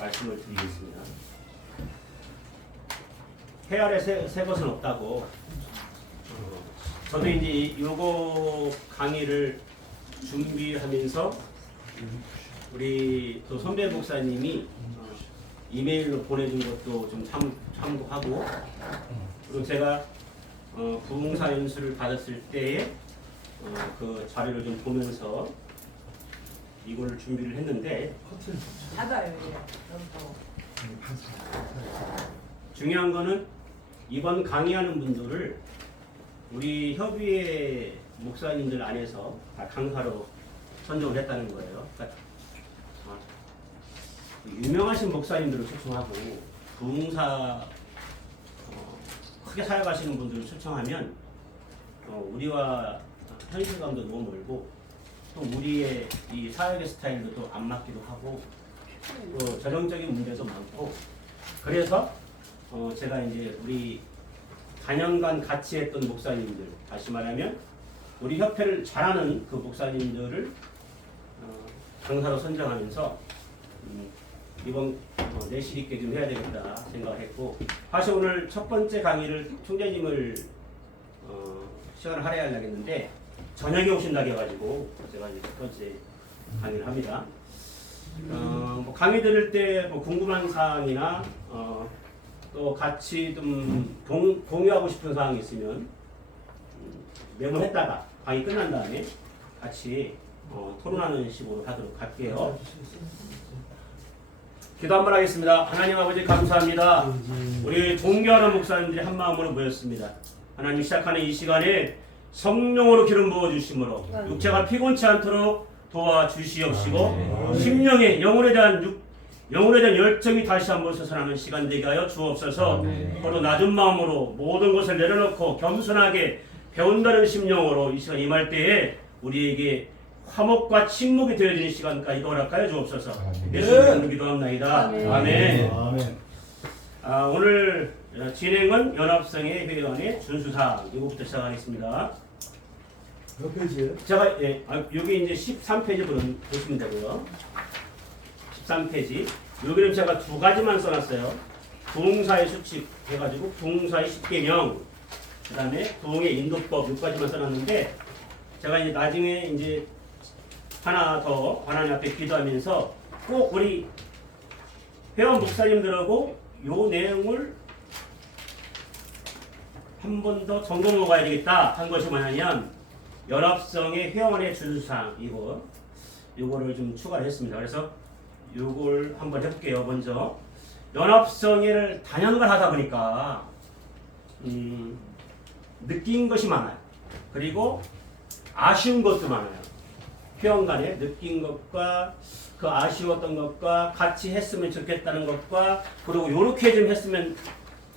말씀을 드리겠습니다. 해 아래 새 것은 없다고. 저도 이제 요거 강의를 준비하면서 우리 또 선배 목사님이 이메일로 보내준 것도 좀 참고하고, 그리고 제가 부흥사 연수를 받았을 때에 그 자료를 좀 보면서 이걸 준비를 했는데, 닫아요. 중요한 거는 이번 강의하는 분들을 우리 협의회 목사님들 안에서 다 강사로 선정을 했다는 거예요. 그러니까 유명하신 목사님들을 초청하고 부흥사 크게 사역하시는 분들을 초청하면 우리와 현실감도 너무 멀고 또 우리의 이 사역의 스타일도 또 안 맞기도 하고 또 재정적인 문제도 많고, 그래서 제가 이제 우리 단연간 같이 했던 목사님들, 다시 말하면 우리 협회를 잘하는 그 목사님들을 강사로 선정하면서 이번 내실 있게 좀 해야 되겠다 생각을 했고, 사실 오늘 첫 번째 강의를 총재님을 시간을 할애하려고 했는데 저녁에 오신다고 해가지고 제가 이제 첫 번째 강의를 합니다. 뭐 강의 들을 때 뭐 궁금한 사항이나 또 같이 좀 공유하고 싶은 사항이 있으면 메모했다가 강의 끝난 다음에 같이 토론하는 식으로 하도록 할게요. 기도 한번 하겠습니다. 하나님 아버지 감사합니다. 우리 존경하는 목사님들이 한 마음으로 모였습니다. 하나님, 시작하는 이 시간에 성령으로 기름 부어 주심으로 육체가 피곤치 않도록 도와주시옵시고 심령의 영혼에 대한 열정이 다시 한번 솟아나는 시간 되게 하여 주옵소서. 서로 낮은 마음으로 모든 것을 내려놓고 겸손하게 배운다는 심령으로 이 시간 임할 때에 우리에게 화목과 침묵이 되어지는 시간까지 허락하여 주옵소서. 예수님 기도합나이다. 아멘. 오늘 진행은 연합성의 회원의 준수사항 이거부터 시작하겠습니다. 몇 페이지예요? 제가 여기 이제 13페이지 보시면 되고요. 13페이지. 여기는 제가 두 가지만 써놨어요. 부흥사의 수칙 해가지고 부흥사의 10계명, 그 다음에 부흥의 인도법 6가지만 써놨는데, 제가 이제 나중에 이제 하나 더 하나님 앞에 기도하면서 꼭 우리 회원 목사님들하고 요 내용을 한 번 더 점검 먹어야 되겠다 한 것이 뭐냐면 연합성의 회원의 준수사항 이거를 좀 추가를 했습니다. 그래서 요걸 한번 해볼게요. 먼저 연합성회를 단연간 하다 보니까 느낀 것이 많아요. 그리고 아쉬운 것도 많아요. 회원 간에 느낀 것과 그 아쉬웠던 것과 같이 했으면 좋겠다는 것과 그리고 요렇게 좀 했으면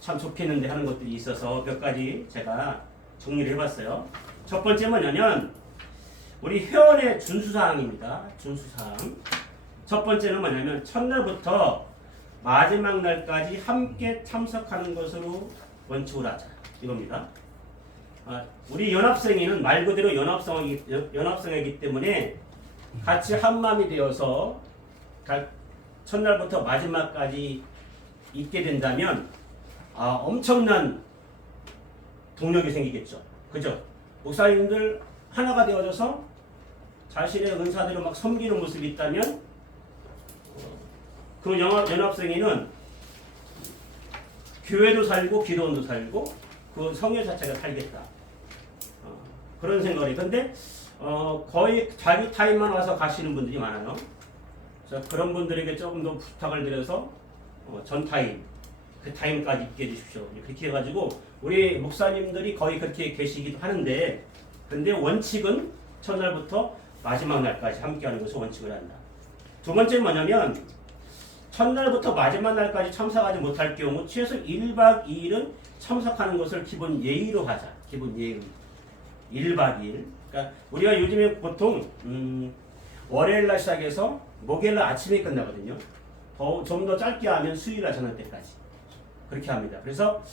참 좋겠는데 하는 것들이 있어서 몇 가지 제가 정리를 해봤어요. 첫 번째 뭐냐면 우리 회원의 준수사항입니다. 준수사항. 첫 번째는 뭐냐면 첫날부터 마지막 날까지 함께 참석하는 것으로 원칙을 하자. 이겁니다. 우리 연합성회는 말 그대로 연합성회이기 때문에 같이 한마음이 되어서 첫날부터 마지막까지 있게 된다면 엄청난 동력이 생기겠죠. 그죠? 목사님들 하나가 되어져서 자신의 은사대로 막 섬기는 모습이 있다면 그 연합성회는 교회도 살고 기도원도 살고 그 성회 자체가 살겠다. 그런 생각이. 근데 거의 자기 타임만 와서 가시는 분들이 많아요. 그래서 그런 분들에게 조금 더 부탁을 드려서 전 타임, 그 타임까지 있게 해주십시오. 그렇게 해가지고 우리 목사님들이 거의 그렇게 계시기도 하는데, 근데 원칙은 첫날부터 마지막 날까지 함께하는 것을 원칙을 한다. 두 번째는 뭐냐면 첫날부터 마지막 날까지 참석하지 못할 경우 최소 1박 2일은 참석하는 것을 기본 예의로 하자. 기본 예의. 1박 2일. 그러니까 우리가 요즘에 보통 월요일 날 시작해서 목요일 날 아침에 끝나거든요. 좀 더 짧게 하면 수요일 날 저녁 때까지. 그렇게 합니다. 그래서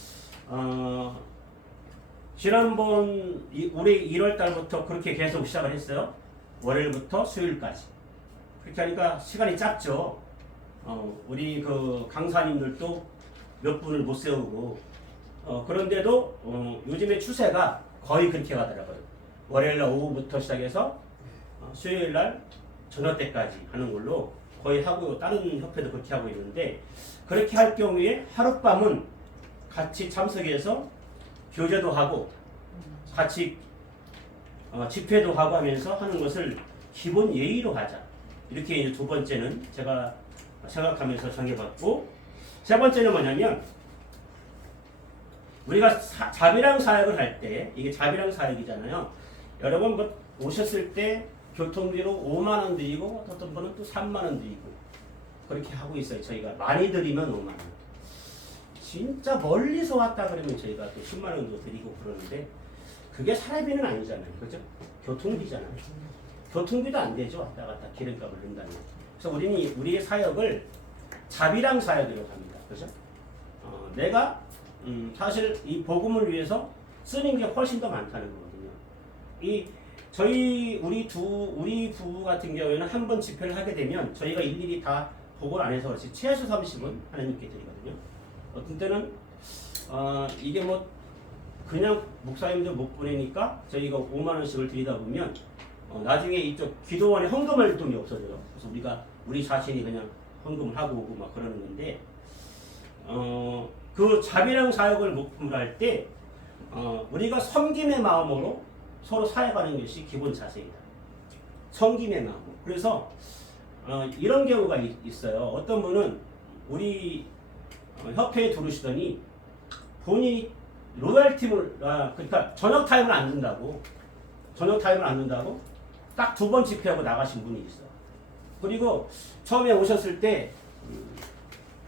지난번 올해 1월 달부터 그렇게 계속 시작을 했어요. 월요일부터 수요일까지. 그렇게 하니까 시간이 짧죠. 우리 그 강사님들도 몇 분을 못 세우고 그런데도 요즘의 추세가 거의 그렇게 가더라고요. 월요일날 오후부터 시작해서 수요일날 저녁 때까지 하는 걸로 거의 하고 다른 협회도 그렇게 하고 있는데 그렇게 할 경우에 하룻밤은 같이 참석해서 교제도 하고 같이 집회도 하고 하면서 하는 것을 기본 예의로 하자. 이렇게 이제 두 번째는 제가 생각하면서 정해봤고 세 번째는 뭐냐면 우리가 자비랑 사역을 할 때 이게 자비랑 사역이잖아요. 여러분 뭐 오셨을 때 교통비로 5만 원 드리고 어떤 분은 또 3만 원 드리고 그렇게 하고 있어요. 저희가 많이 드리면 5만 원. 진짜 멀리서 왔다 그러면 저희가 또 10만 원도 드리고 그러는데 그게 사례비는 아니잖아요. 그죠? 교통비잖아요. 교통비도 안 되죠. 왔다 갔다 기름값을 낸다면. 그래서 우리는 우리의 사역을 자비랑 사역으로 합니다. 그죠? 내가 사실 이 복음을 위해서 쓰는 게 훨씬 더 많다는 거거든요. 우리 부부 같은 경우에는 한 번 집회를 하게 되면 저희가 일일이 다 보고를 안 해서 그렇지 최소 30은 하나님께 드리거든요. 어떤 때는 이게 뭐 그냥 목사님들 못 보내니까 저희가 5만 원씩을 드리다 보면 나중에 이쪽 기도원에 헌금할 돈이 없어져요. 그래서 우리 자신이 그냥 헌금을 하고 오고 막 그러는 건데 그 자비랑 사역을 목표로 할 때 우리가 섬김의 마음으로 서로 사역하는 것이 기본 자세이다. 섬김의 마음으로. 그래서 이런 경우가 있어요. 어떤 분은 우리 협회에 들어오시더니 본인이 로열팀을 그러니까 저녁 타임을 안 준다고 딱 두 번 집회하고 나가신 분이 있어. 그리고 처음에 오셨을 때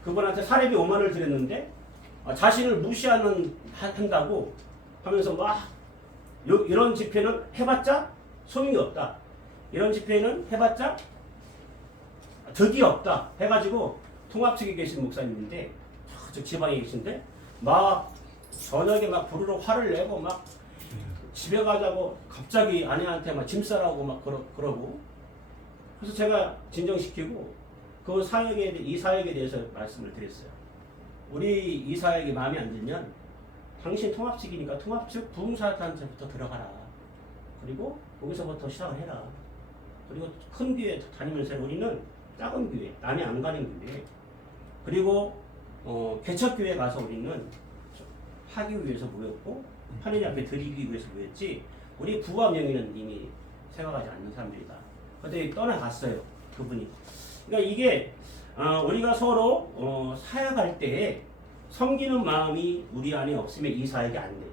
그분한테 사례비 5만 원을 드렸는데 자신을 한다고 하면서 막 이런 집회는 해봤자 소용이 없다. 이런 집회는 해봤자 득이 없다. 해가지고 통합 측에 계신 목사님인데 저 지방에 계신데 막 저녁에 막 부르르 화를 내고 막 집에 가자고 갑자기 아내한테 막 짐 싸라고 막 그러고 그래서 제가 진정시키고 이 사역에 대해서 말씀을 드렸어요. 우리 이 사역이 마음에 안 들면 당신 통합측이니까 통합측 부흥사역단체부터 들어가라. 그리고 거기서부터 시작을 해라. 그리고 큰 교회 다니면서 우리는 작은 교회, 남이 안 가는 교회 그리고 개척교회 가서 우리는 하기 위해서 모였고 하느님 앞에 드리기 위해서 모였지 우리 부와 명의는 이미 생각하지 않는 사람들이다. 그런데 떠나갔어요. 그분이. 그러니까 이게 우리가 서로 사역할 때 섬기는 마음이 우리 안에 없으면 이 사역이 안 돼요.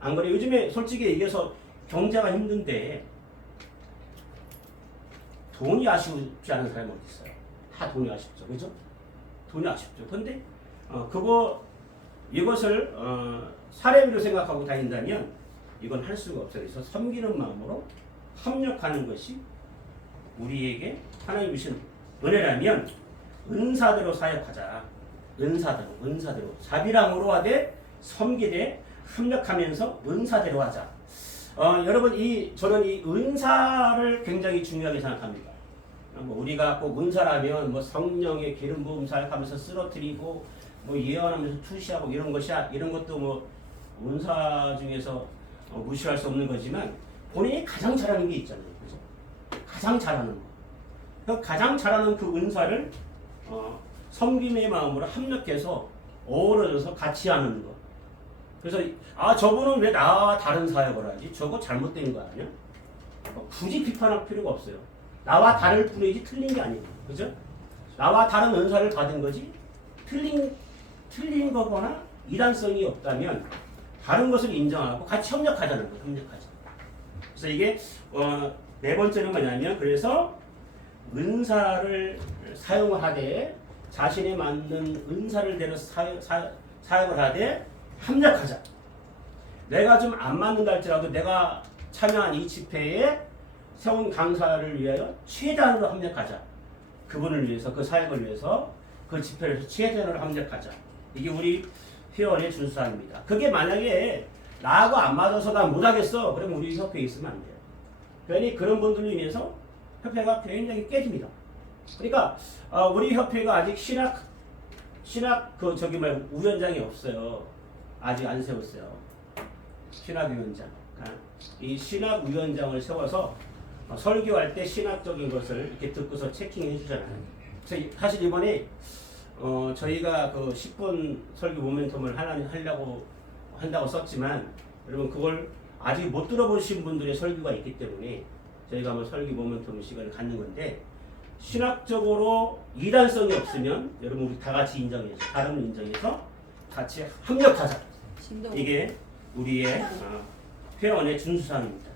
안 그래? 요즘에 솔직히 얘기해서 경제가 힘든데 돈이 아쉽지 않은 사람이 어디 있어요? 다 돈이 아쉽죠. 그죠? 돈이 아쉽죠. 근데 이것을 사례비로 생각하고 다닌다면 이건 할 수가 없어요. 그래서 섬기는 마음으로 협력하는 것이 우리에게 하나님 주신 은혜라면 은사대로 사역하자. 은사대로 자비랑으로 하되 섬기되 협력하면서 은사대로 하자. 여러분 저는 이 은사를 굉장히 중요하게 생각합니다. 우리가 꼭 은사라면 뭐 성령의 기름 부음 사역하면서 쓰러뜨리고 뭐 예언하면서 투시하고 이런 것도 뭐 은사 중에서 무시할 수 없는 거지만 본인이 가장 잘하는 게 있잖아요. 그죠? 가장 잘하는 거. 가장 잘하는 그 은사를 섬김의 마음으로 협력해서 어우러져서 같이 하는 거. 그래서 저분은 왜 나와 다른 사역을 하지? 저거 잘못된 거 아니야? 굳이 비판할 필요가 없어요. 나와 다를 뿐이지 틀린 게 아니에요. 그죠? 나와 다른 은사를 받은 거지 틀린 거거나 이단성이 없다면 다른 것을 인정하고 같이 협력하자는 거예요. 협력하자. 그래서 이게 네 번째는 뭐냐면 그래서 은사를 사용하되 자신에 맞는 은사를 대로 사역을 하되 협력하자. 내가 좀 안 맞는다 할지라도 내가 참여한 이 집회에 세운 강사를 위하여 최대한으로 협력하자. 그분을 위해서 그 사역을 위해서 그 집회를 최대한으로 협력하자. 이게 우리 회원의 준수함입니다. 그게 만약에 나하고 안 맞아서 나 못하겠어. 그러면 우리 협회에 있으면 안 돼요. 괜히 그런 분들로 인해서 협회가 굉장히 깨집니다. 그러니까 우리 협회가 아직 신학 그 저기 말고 위원장이 없어요. 아직 안 세웠어요. 신학위원장. 이 신학위원장을 세워서 설교할 때 신학적인 것을 이렇게 듣고서 체킹해 주잖아요. 그래서 사실 이번에 저희가 그 10분 설교 모멘텀을 하려고 한다고 썼지만 여러분 그걸 아직 못 들어보신 분들의 설교가 있기 때문에 저희가 한번 설교 모멘텀 시간을 갖는 건데 신학적으로 이단성이 없으면 여러분 우리 다 같이 인정해서 다름을 인정해서 같이 협력하자. 이게 우리의 회원의 준수사항입니다.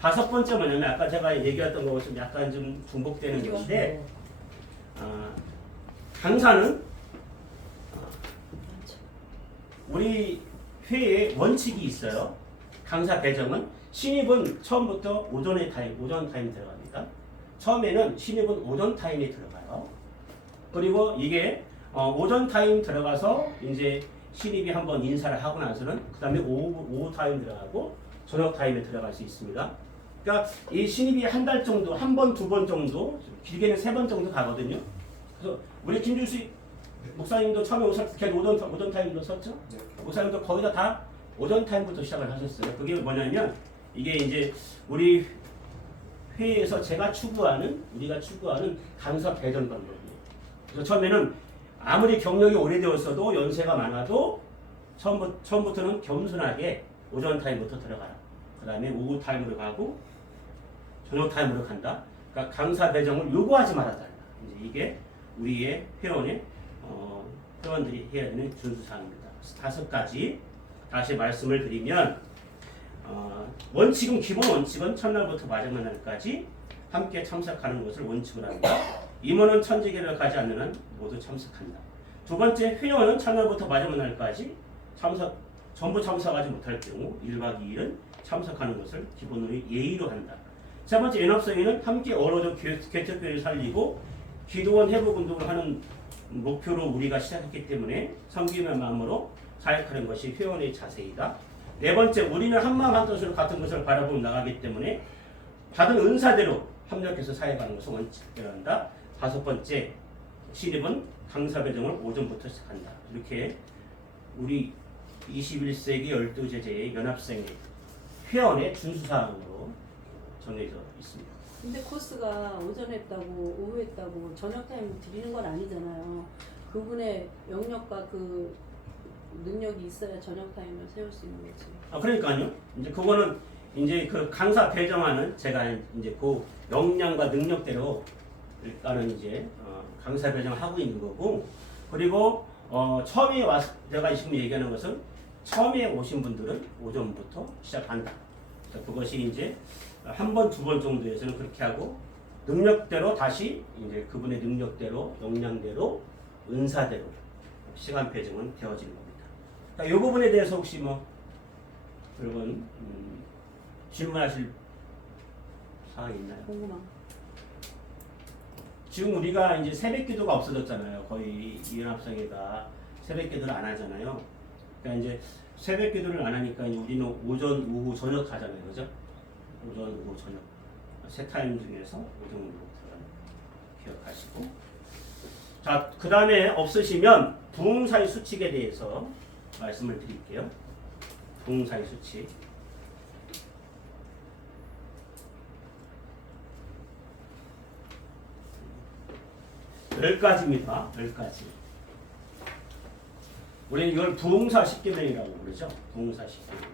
다섯 번째 뭐냐면 아까 제가 얘기했던 것과 좀 약간 좀 중복되는 건데 강사는 우리 회에 원칙이 있어요. 강사 배정은 신입은 처음부터 오전 타임 들어갑니다. 처음에는 신입은 오전 타임에 들어가요. 그리고 이게 오전 타임 들어가서 이제 신입이 한번 인사를 하고 나서는 그 다음에 오후 타임 들어가고 저녁 타임에 들어갈 수 있습니다. 그러니까 이 신입이 한 달 정도, 한 번, 두 번 정도, 길게는 세 번 정도 가거든요. 그래서 우리 김준수 목사님도 처음에 오셨을 때 오전 타임으로 썼죠? 네. 목사님도 거의 다 오전 타임부터 시작을 하셨어요. 그게 뭐냐면 이게 이제 우리 회에서 우리가 추구하는 강사 배정 방법이에요. 그래서 처음에는 아무리 경력이 오래되었어도 연세가 많아도 처음부터는 겸손하게 오전 타임부터 들어가라. 그 다음에 오후 타임으로 가고 저녁 타임으로 간다. 그러니까 강사 배정을 요구하지 말아달라. 이제 이게 우리의 회원들이 해야 되는 준수사항입니다. 5가지 다시 말씀을 드리면 기본 원칙은 첫날부터 마지막 날까지 함께 참석하는 것을 원칙으로 합니다. 임원은 천지개를 가지 않는 한 모두 참석한다. 두 번째, 회원은 첫날부터 마지막 날까지 전부 참석하지 못할 경우 1박 2일은 참석하는 것을 기본으로 예의로 한다. 세 번째, 연합성회는 함께 어우러져 개척교회를 살리고 기도원 회복 운동을 하는 목표로 우리가 시작했기 때문에 섬김의 마음으로 사역하는 것이 회원의 자세이다. 네 번째, 우리는 한마음 한뜻으로 같은 것을 바라보고 나가기 때문에 받은 은사대로 협력해서 사역하는 것을 원칙대로 한다. 다섯 번째, 신입은 강사 배정을 오전부터 시작한다. 이렇게 우리 21세기 12제자의 연합생의 회원의 준수사항으로 정해져 있습니다. 근데 코스가 오전에 했다고 오후에 했다고 저녁 타임 드리는 건 아니잖아요. 그분의 영역과 그 능력이 있어야 저녁 타임을 세울 수 있는 거지. 그러니까요. 이제 그거는 이제 그 강사 배정하는 제가 이제 그 역량과 능력대로 일단은 이제 강사 배정을 하고 있는 거고, 그리고 처음에 와서 제가 지금 얘기하는 것은 처음에 오신 분들은 오전부터 시작한다. 그것이 이제 한 번, 두 번 정도에서는 그렇게 하고 능력대로 다시 이제 그분의 능력대로, 역량대로, 은사대로 시간 배정은 되어지는 겁니다. 그러니까 이 부분에 대해서 혹시 여러분 질문하실 사항이 있나요? 궁금한. 지금 우리가 이제 새벽기도가 없어졌잖아요. 거의 이연합성회가 새벽기도를 안 하잖아요. 그러니까 이제 새벽기도를 안 하니까 이제 우리는 오전, 오후, 저녁 하잖아요, 그죠? 오전, 오후, 저녁 세 타임 중에서 오전으로 들어가는 기억하시고. 자, 그 다음에 없으시면 부흥사의 수칙에 대해서 말씀을 드릴게요. 부흥사의 수칙. 10가지입니다. 10가지. 우리는 이걸 부흥사 10계명이라고 그러죠. 부흥사 10계명.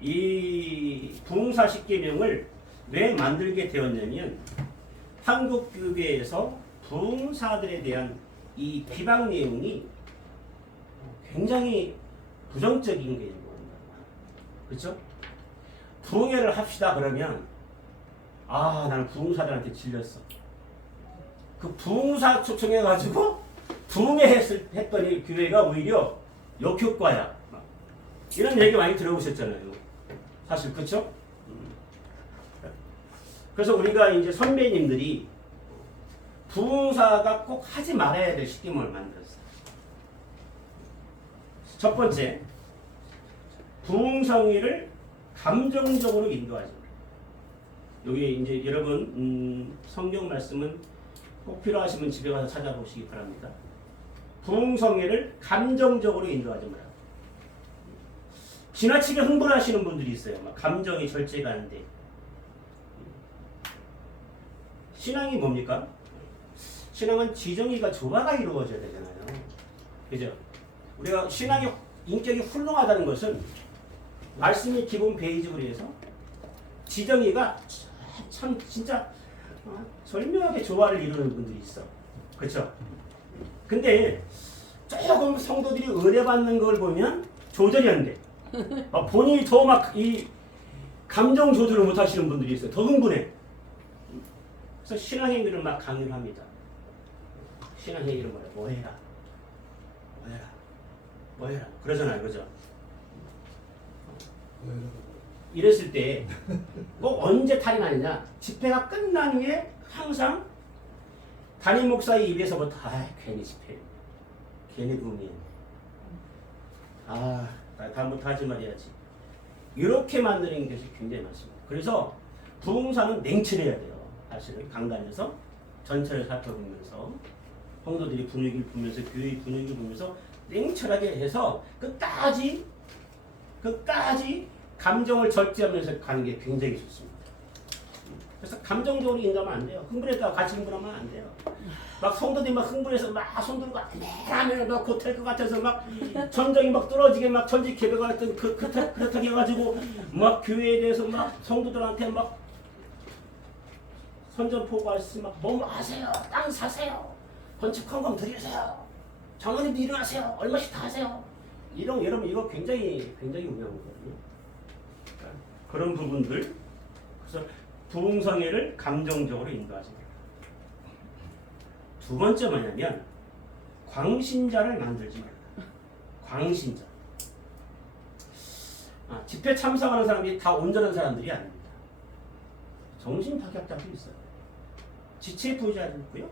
이 부흥사 10계명을 왜 만들게 되었냐면 한국 교회에서 부흥사들에 대한 이 비방 내용이 굉장히 부정적인 게 있는 겁니다. 그렇죠? 부흥회를 합시다 그러면 나는 부흥사들한테 질렸어. 그 부흥사 초청해가지고 부흥회 했더니 교회가 오히려 역효과야. 이런 얘기 많이 들어보셨잖아요. 사실 그렇죠? 그래서 우리가 이제 선배님들이 부흥사가 꼭 하지 말아야 될 시스템을 만들었어요. 첫 번째, 부흥성회를 감정적으로 인도하지. 여기 이제 여러분 성경 말씀은 꼭 필요하시면 집에 가서 찾아보시기 바랍니다. 부흥성회를 감정적으로 인도하지 마라. 지나치게 흥분하시는 분들이 있어요. 막 감정이 절제가 안 돼. 신앙이 뭡니까? 신앙은 지정의가 조화가 이루어져야 되잖아요. 그죠? 우리가 신앙의 인격이 훌륭하다는 것은 말씀의 기본 베이직으로 해서 지정의가 참 진짜 절묘하게 조화를 이루는 분들이 있어. 그렇죠? 근데 조금 성도들이 의뢰받는 걸 보면 조절이 안 돼. 본인이 더 막 이 감정 조절을 못 하시는 분들이 있어요. 더 흥분해. 그래서 신앙행위를 막 강요를 합니다. 신앙행위를 뭐래? 뭐 해라. 뭐 해라. 뭐 해라. 그러잖아요. 그죠? 이랬을 때 꼭 언제 탈이 나느냐? 집회가 끝난 후에 항상 담임 목사의 입에서부터 괜히 집회. 괜히 부흥이야. 다음부터 하지 말아야지. 이렇게 만드는 것이 굉장히 많습니다. 그래서 부흥사는 냉철해야 돼요. 사실은 강단에서 전체를 살펴보면서 성도들이 분위기를 보면서 교회의 분위기를 보면서 냉철하게 해서 끝까지 감정을 절제하면서 가는 게 굉장히 좋습니다. 그래서 감정적으로 인정하면 안 돼요. 흥분했다가 같이 흥분하면 안 돼요. 막 성도들이 막 흥분해서 막 손들고 하면 막 곧할 것 같아서 막 전정이 막 떨어지게 막 전직 개벽 같은 그렇다게 해가지고 막 교회에 대해서 막 성도들한테 막 선전포고하시 막 뭐 하세요, 땅 사세요, 건축 헌금 드리세요, 장로님도 일어나세요, 얼마씩 다 하세요. 여러분 이거 굉장히 위험한 거거든요. 그런 부분들. 그래서 부흥성회를 감정적으로 인도하지 마라. 두 번째 뭐냐면 광신자를 만들지 마라. 광신자. 집회 참석하는 사람이 다 온전한 사람들이 아닙니다. 정신파격자도 있어요. 지체 부자도 있고요.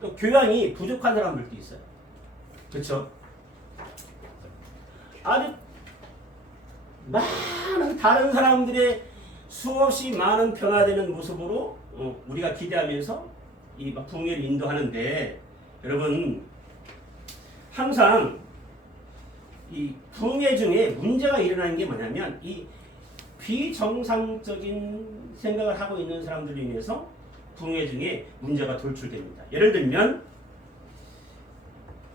또 교양이 부족한 사람들도 있어요. 그렇죠? 아주 많은 다른 사람들의 수없이 많은 변화되는 모습으로 우리가 기대하면서 이 부흥회를 인도하는데, 여러분 항상 이 부흥회 중에 문제가 일어나는 게 뭐냐면 이 비정상적인 생각을 하고 있는 사람들로 인해서 부흥회 중에 문제가 돌출됩니다. 예를 들면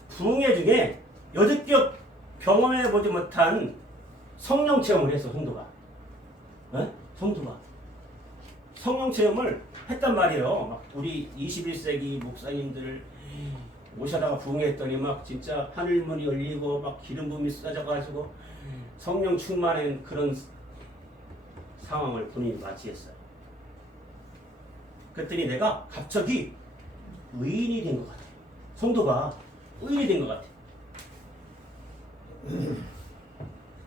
부흥회 중에 여태껏 경험해보지 못한 성령 체험을 했어. 성도가 성령 체험을 했단 말이에요. 막 우리 21세기 목사님들 모셔다가 부흥했더니 막 진짜 하늘문이 열리고 막 기름 부음이 쏟아져가지고 성령 충만한 그런 상황을 본인이 맞이했어요. 그랬더니 내가 갑자기 의인이 된 것 같아. 성도가 의인이 된 것 같아.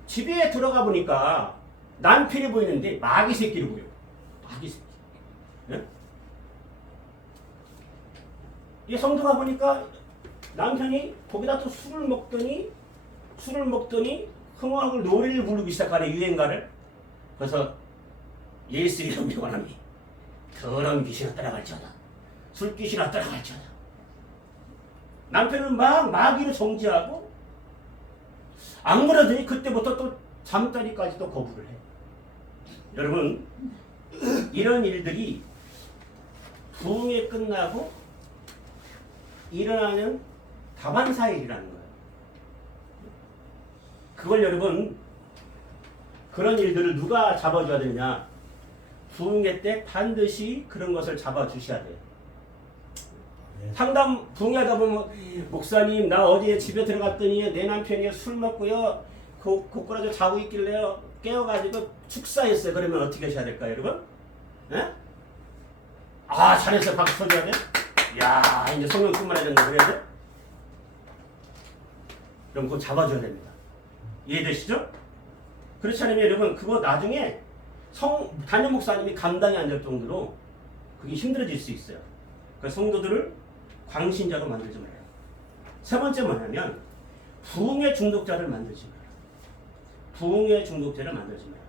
집에 들어가 보니까 남편이 보이는데 마귀 새끼를 보여. 마귀 새끼. 네? 이 성도가 보니까 남편이 거기다 또 술을 먹더니 흥얼흥얼 노래를 부르기 시작하네. 유행가를. 그래서 예수 이름 명하노니 더러운 귀신아 따라갈지어다. 술 귀신아 따라갈지어다. 남편은 막 마귀를 정지하고 안 그러더니 그때부터 또 잠자리까지 또 거부를 해. 여러분 이런 일들이 부흥회 끝나고 일어나는 다반사일이라는 거예요. 그걸 여러분 그런 일들을 누가 잡아줘야 되느냐? 부흥회 때 반드시 그런 것을 잡아주셔야 돼요. 상담 부흥회하다 보면 목사님 나 어디에 집에 들어갔더니 내 남편이 술 먹고요 고꾸라져 자고 있길래요 깨워가지고 축사했어요. 그러면 어떻게 하셔야 될까요 여러분? 예? 잘했어요. 박수 쳐줘야 돼? 야 이제 성령 충만해졌네 그래야 돼? 그럼 그거 잡아줘야 됩니다. 이해되시죠? 그렇지 않으면 여러분 그거 나중에 담임 목사님이 감당이 안 될 정도로 그게 힘들어질 수 있어요. 그래서 성도들을 광신자로 만들지 말아요. 세 번째 뭐냐면 부흥의 중독자를 만들지 말아요. 부흥의 중독자를 만들지 말아요.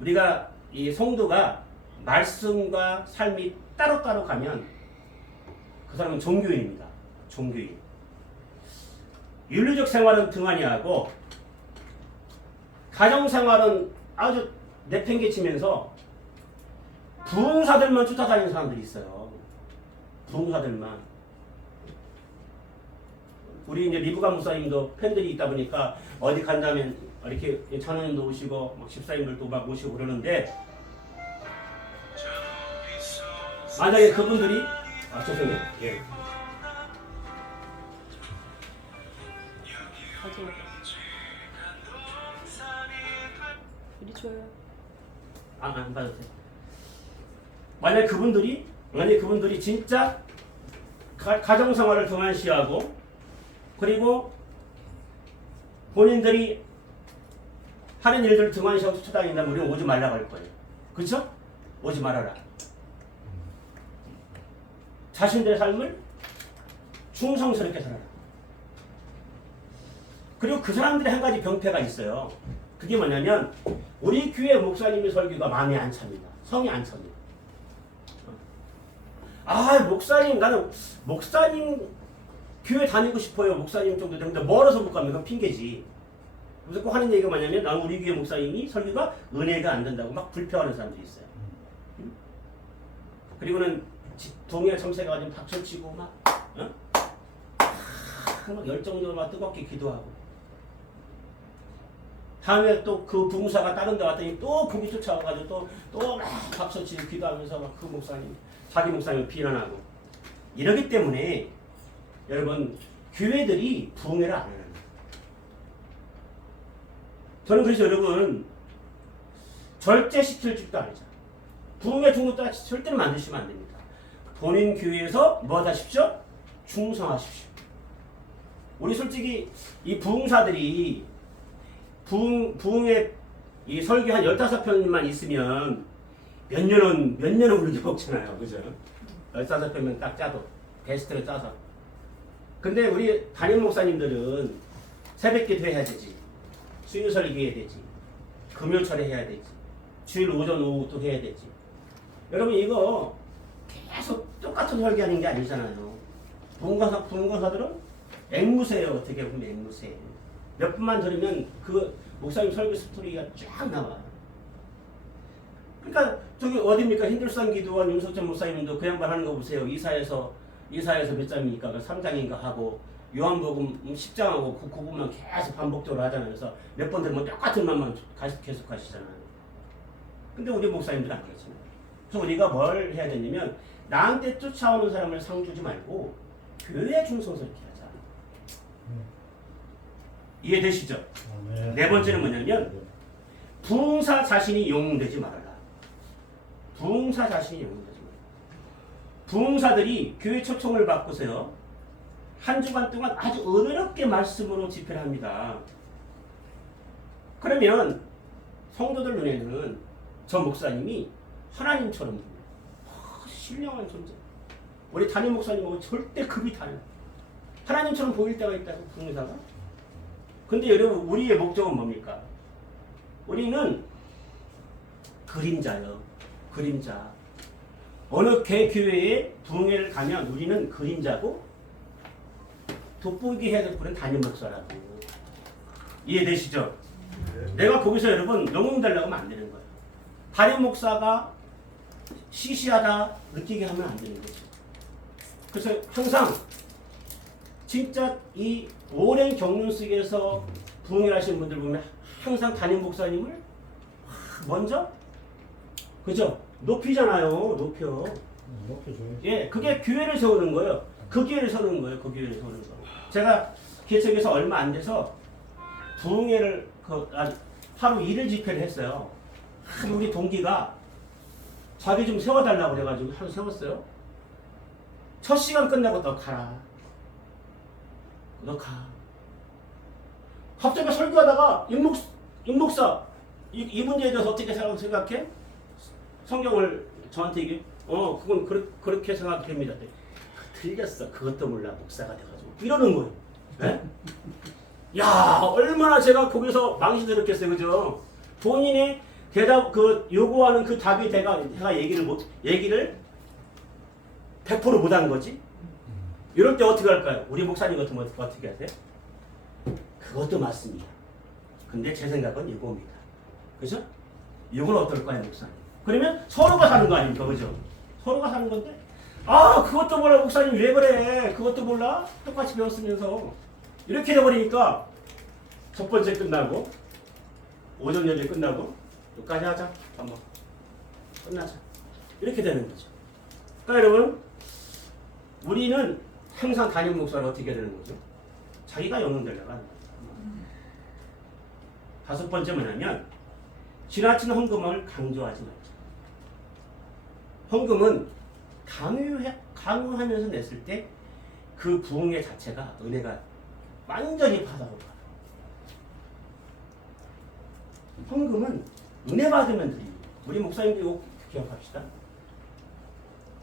우리가 이 성도가 말씀과 삶이 따로따로 가면 그 사람은 종교인입니다. 종교인. 윤리적 생활은 등한히 하고 가정생활은 아주 내팽개치면서 부흥사들만 쫓아다니는 사람들이 있어요. 부흥사들만. 우리 이제 리브가 목사님도 팬들이 있다 보니까 어디 간다면 이렇게 찬원님도 오시고 막 집사님들도 막 오시고 그러는데 만약에 그분들이 죄송해요. 예. 가져. 이리 줘요. 안 받아도 돼. 만약에 그분들이 진짜 가정생활을 등한시하고 그리고 본인들이 하는 일들을 등한시하고 쫓아다닌다면 우리는 오지 말라고 할 거예요. 그렇죠? 오지 말아라. 자신들의 삶을 충성스럽게 살아라. 그리고 그 사람들의 한 가지 병폐가 있어요. 그게 뭐냐면 우리 교회 목사님의 설교가 마음에 안 찹니다. 성이 안 찹니다. 목사님 나는 목사님 교회 다니고 싶어요. 목사님 정도 되는데 멀어서 못 가면 그건 핑계지. 그래서 꼭 하는 얘기가 뭐냐면 나는 우리 교회 목사님이 설교가 은혜가 안 된다고 막 불평하는 사람들이 있어요. 그리고는 동해 참새가 가지고 박수치고 막 열정적으로 막 뜨겁게 기도하고 다음에 또 그 부흥사가 다른 데 왔더니 또 거기 쫓아와가지고 또 막 박수치고 기도하면서 막 그 목사님 자기 목사님을 비난하고 이러기 때문에 여러분 교회들이 부흥회를 안 해요. 저는 그래서 여러분 절제시킬 줄도 알죠. 부흥회 중독도 절대로 만드시면 안 됩니다. 본인 교회에서 뭐 하십시오? 충성하십시오. 우리 솔직히 이 부흥사들이 부흥회 이 설교 한 15편만 있으면 몇 년은 우리 먹잖아요. 그죠? 15편만 딱 짜도 베스트를 짜서. 근데 우리 담임 목사님들은 새벽기도 해야 되지. 수요 설교해야 되지. 금요철에 해야 되지. 주일 오전 오후 또 해야 되지. 여러분 이거 계속 똑같은 설교하는 게 아니잖아요. 부흥사들은 앵무새예요. 어떻게 보면 앵무새. 몇 분만 들으면 그 목사님 설교 스토리가 쫙 나와요. 그러니까 저기 어디입니까? 힌들산 기도원 윤석천 목사님도 그 양반 하는 거 보세요. 이사에서 몇 장입니까? 3장인가 하고 요한복음 10장하고 그 부분만 계속 반복적으로 하잖아요. 그래서 몇 번 들으면 똑같은 말만 계속 하시잖아요. 근데 우리 목사님들은 안 그렇잖아요. 그래서 우리가 뭘 해야 되냐면 나한테 쫓아오는 사람을 상 주지 말고 교회에 충성스럽게 하자. 이해되시죠? 네 번째는 뭐냐면 부흥사 자신이 영웅되지 말아라. 부흥사 자신이 영웅되지 말아라. 부흥사들이 교회 초청을 받고서요. 한 주간 동안 아주 은혜롭게 말씀으로 집회를 합니다. 그러면 성도들 눈에는 저 목사님이 하나님처럼 보여요. 신령한 존재. 우리 담임 목사님하고 절대 급이 달라요. 하나님처럼 보일 때가 있다고 부흥사가. 근데 여러분 우리의 목적은 뭡니까? 우리는 그림자요. 그림자. 어느 교회에 부흥회를 가면 우리는 그림자고 돋보이게 해야 될 분은 담임 목사라고. 이해되시죠? 내가 거기서 여러분 영웅 달라고 하면 안 되는 거예요. 담임 목사가 시시하다 느끼게 하면 안 되는 거죠. 그래서 항상 진짜 이 오랜 경륜 속에서 부흥회를 하시는 분들 보면 항상 담임 목사님을 먼저 그죠? 높이잖아요. 높여. 높여줘요. 예, 그게 교회를 세우는 거예요. 그 교회를 세우는 거예요. 그 교회를 세우는 거. 제가 개척해서 얼마 안 돼서 부흥회를 하루 1일 집회를 했어요. 우리 동기가 자기 좀 세워달라고 그래가지고 하루 세웠어요. 첫 시간 끝나고 너 가라. 너 가. 갑자기 설교하다가 임목사 이 문제에 대해서 어떻게 생각해? 성경을 저한테 얘기해. 그건 그렇게 생각됩니다. 틀렸어. 그것도 몰라. 목사가 돼가지고 이러는 거예요. 네? 야, 얼마나 제가 거기서 망신스럽겠어요. 그죠? 본인의 대답 그 요구하는 그 답이 내가 얘기를 100% 못하는 거지. 이럴 때 어떻게 할까요? 우리 목사님 같으면 어떻게 하세요? 그것도 맞습니다. 근데 제 생각은 이겁니다. 그죠? 이건 어떨까요, 목사님? 그러면 서로가 사는 거 아닙니까, 그죠? 서로가 사는 건데, 아, 그것도 몰라, 목사님 왜 그래? 그것도 몰라? 똑같이 배웠으면서 이렇게 돼버리니까 첫 번째 끝나고 오전 예배 끝나고 여기까지 하자, 밥 먹고 끝나자 이렇게 되는 거죠. 그러니까 여러분, 우리는 항상 담임 목사를 어떻게 해야 되는 거죠? 자기가 영웅되려고 하는 거죠. 다섯 번째 뭐냐면 지나친 헌금을 강조하지 말자. 헌금은 강요하면서 냈을 때 그 부흥의 자체가 은혜가 완전히 파다고 봐요. 헌금은 은혜 받으면 드립니다. 우리 목사님도 이거 기억합시다.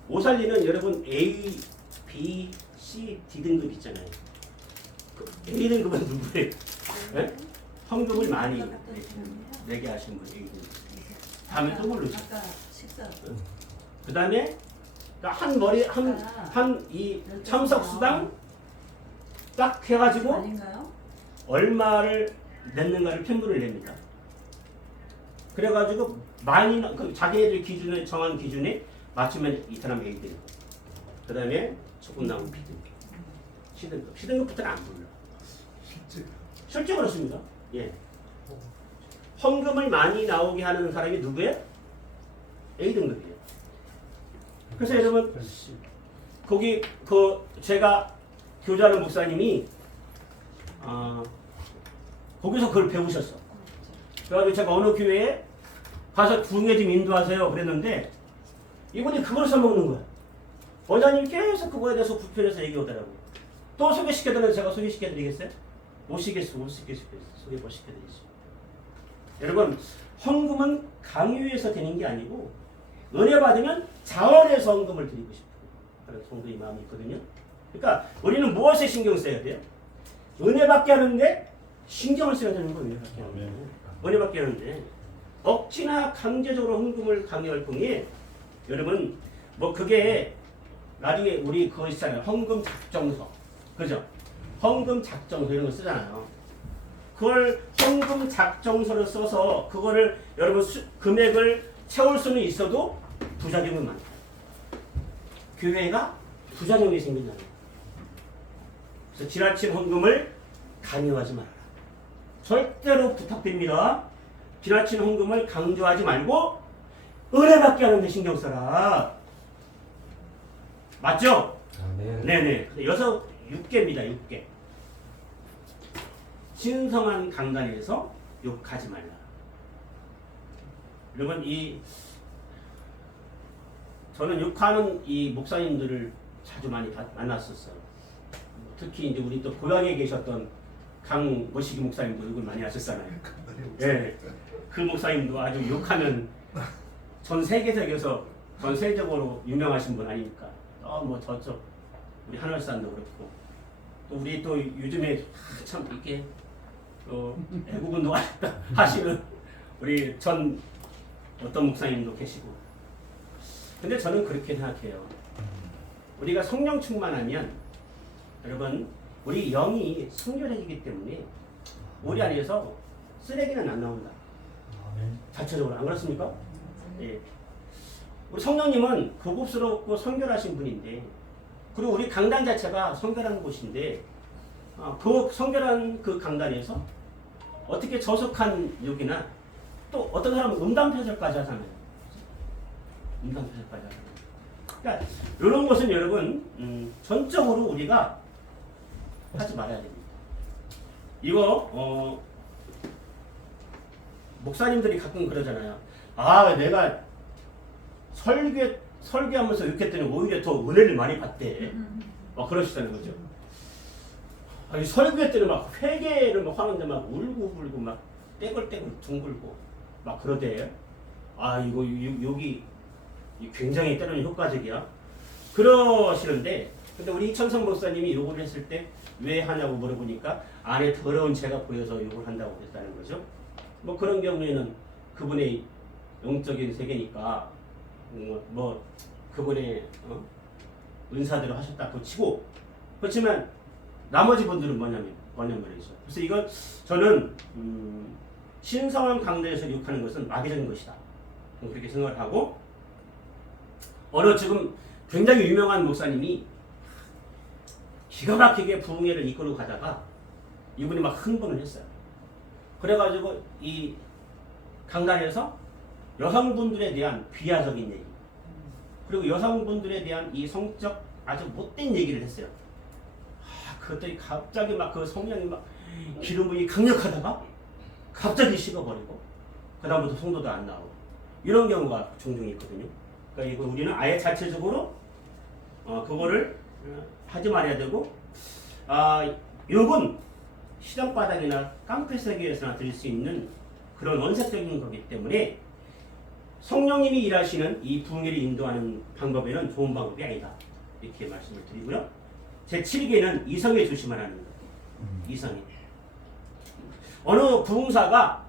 오살리는 여러분 A, B, C, D 등급 있잖아요. 그 A 등급은 누구예요? 네? 헌금을 많이 내게 하신 분 A 등급. 다음에 또 모르죠. 아까 식사. 그 다음에 한 머리 한 이 참석 수당 딱 해가지고 아닌가요? 얼마를 냈는가를 편분을 냅니다. 그래가지고 많이 그 자기들 기준에 정한 기준에 맞추면 이 사람 A 등급. 그 다음에 조금 나온 B 등급, C 등급. C 등급부터는 안 불러. 실제 그렇습니다. 예. 헌금을 많이 나오게 하는 사람이 누구예요? A 등급이에요. 그래서 여러분 거기 그 제가 교주하는 목사님이 거기서 그걸 배우셨어. 그래가지고 제가 어느 교회에 가서 부흥회 좀 인도하세요 그랬는데 이분이 그걸 써먹는 거야. 원장님 계속 그거에 대해서 불편해서 얘기하더라고. 또 소개시켜드리면 제가 소개시켜드리겠어요? 못 시켰어요. 소개 못 시켜드리죠. 여러분, 헌금은 강요해서 되는 게 아니고 은혜 받으면 자원해서 헌금을 드리고 싶은 그런 성도의 마음이 있거든요. 그러니까 우리는 무엇에 신경 써야 돼요? 은혜 받게 하는데 신경을 써야 되는 거예요. 은혜 받게 하는데. 은혜 받게 하는데 억지나 강제적으로 헌금을 강요할 뿐이 여러분 뭐 그게 나중에 우리 그거 있잖아요. 헌금 작정서. 그죠? 헌금 작정서 이런 거 쓰잖아요. 그걸 헌금 작정서를 써서 그거를 여러분 금액을 채울 수는 있어도 부작용이 많다. 교회가 부작용이 생긴다는 거예요. 그래서 지나친 헌금을 강요하지 말아라. 절대로 부탁드립니다. 지나친 헌금을 강조하지 말고 은혜받게 하는 데 신경 써라. 맞죠? 네네. 6개입니다. 6개. 신성한 강단에서 욕하지 말라. 여러분 저는 욕하는 이 목사님들을 자주 많이 만났었어요. 특히 이제 우리 또 고향에 계셨던 강모시기 목사님도 욕을 많이 하셨잖아요. 네. 그 목사님도 아주 욕하면 전 세계적에서 전 세계적으로 유명하신 분 아닙니까? 뭐 저쪽 우리 하늘산도 그렇고 또 우리 또 요즘에 참 이렇게 또 애국운동 하시는 우리 전 어떤 목사님도 계시고. 근데 저는 그렇게 생각해요. 우리가 성령 충만하면 여러분 우리 영이 순결해지기 때문에 우리 안에서 쓰레기는 안 나온다. 자체적으로 안 그렇습니까? 예. 우리 성령님은 고급스럽고 성결하신 분인데 그리고 우리 강단 자체가 성결한 곳인데 그 성결한 그 강단에서 어떻게 저속한 욕이나 또 어떤 사람은 음담패설까지 하잖아요. 음담패설까지 하잖아요. 그러니까 이런 것은 여러분 전적으로 우리가 하지 말아야 됩니다. 이거 목사님들이 가끔 그러잖아요. 내가 설교하면서 욕했더니 오히려 더 은혜를 많이 받대. 막 그러시다는 거죠. 아니 설교했더니 막 회개를 막 하는데 막 울고 막 떼굴떼굴 둥글고 막 그러대. 이거 여기 굉장히 때로는 효과적이야. 그러시는데 근데 우리 이천성 목사님이 욕을 했을 때 왜 하냐고 물어보니까 안에 더러운 죄가 보여서 욕을 한다고 했다는 거죠. 뭐 그런 경우에는 그분의 영적인 세계니까 뭐 그분의 은사대로 하셨다고 치고 그렇지만 나머지 분들은 뭐냐면 말이죠. 그래서 이건 저는 신성한 강도에서 욕하는 것은 마귀적인 것이다. 그렇게 생각을 하고 어느 지금 굉장히 유명한 목사님이 기가 막히게 부흥회를 이끌고 가다가 이분이 막 흥분을 했어요. 그래가지고 이 강단에서 여성분들에 대한 비하적인 얘기 그리고 여성분들에 대한 이 성적 아주 못된 얘기를 했어요. 그랬더니 갑자기 막 그 성령이 막 기름이 강력하다가 갑자기 식어버리고 그 다음부터 성도도 안 나오고 이런 경우가 종종 있거든요. 그러니까 이거 우리는 아예 자체적으로 그거를 하지 말아야 되고 욕은 시장바닥이나 깡패 세계에서나 들을 수 있는 그런 원색적인 거기 때문에 성령님이 일하시는 이 부흥회를 인도하는 방법에는 좋은 방법이 아니다. 이렇게 말씀을 드리고요. 제7계는 이성에 조심하라는 거예요. 이성에. 어느 부흥사가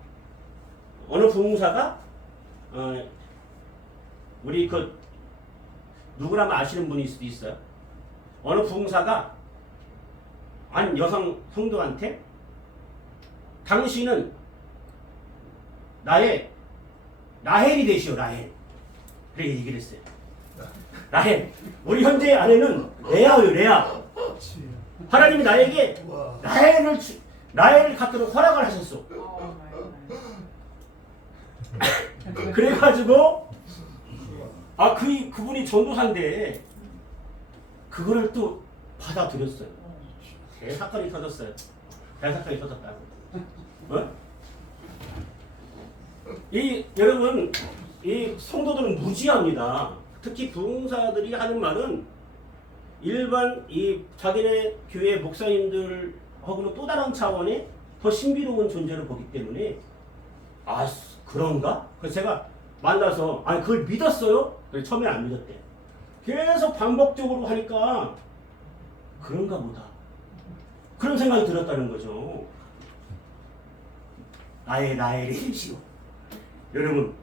우리 그 누구라면 아시는 분일 수도 있어요. 어느 부흥사가 한 여성 성도한테 당신은 나의 라헬이 되시오 라헬. 그래 얘기를 했어요. 라헬. 우리 현재 아내는 레아예요 레아. 하나님이 나에게 라헬을 갖도록 허락을 하셨어. 그래가지고 그분이 전도사인데 그거를 또 받아들였어요. 대사건이 터졌어요. 대사건이 터졌다고. 여러분 이 성도들은 무지합니다. 특히 부흥사들이 하는 말은 일반 이 자기네 교회 목사님들하고는 또 다른 차원의 더 신비로운 존재를 보기 때문에 그런가? 그래서 제가 만나서 그걸 믿었어요? 처음에 안 믿었대. 계속 반복적으로 하니까 그런가 보다. 그런 생각이 들었다는 거죠. 나의 힘시로. 여러분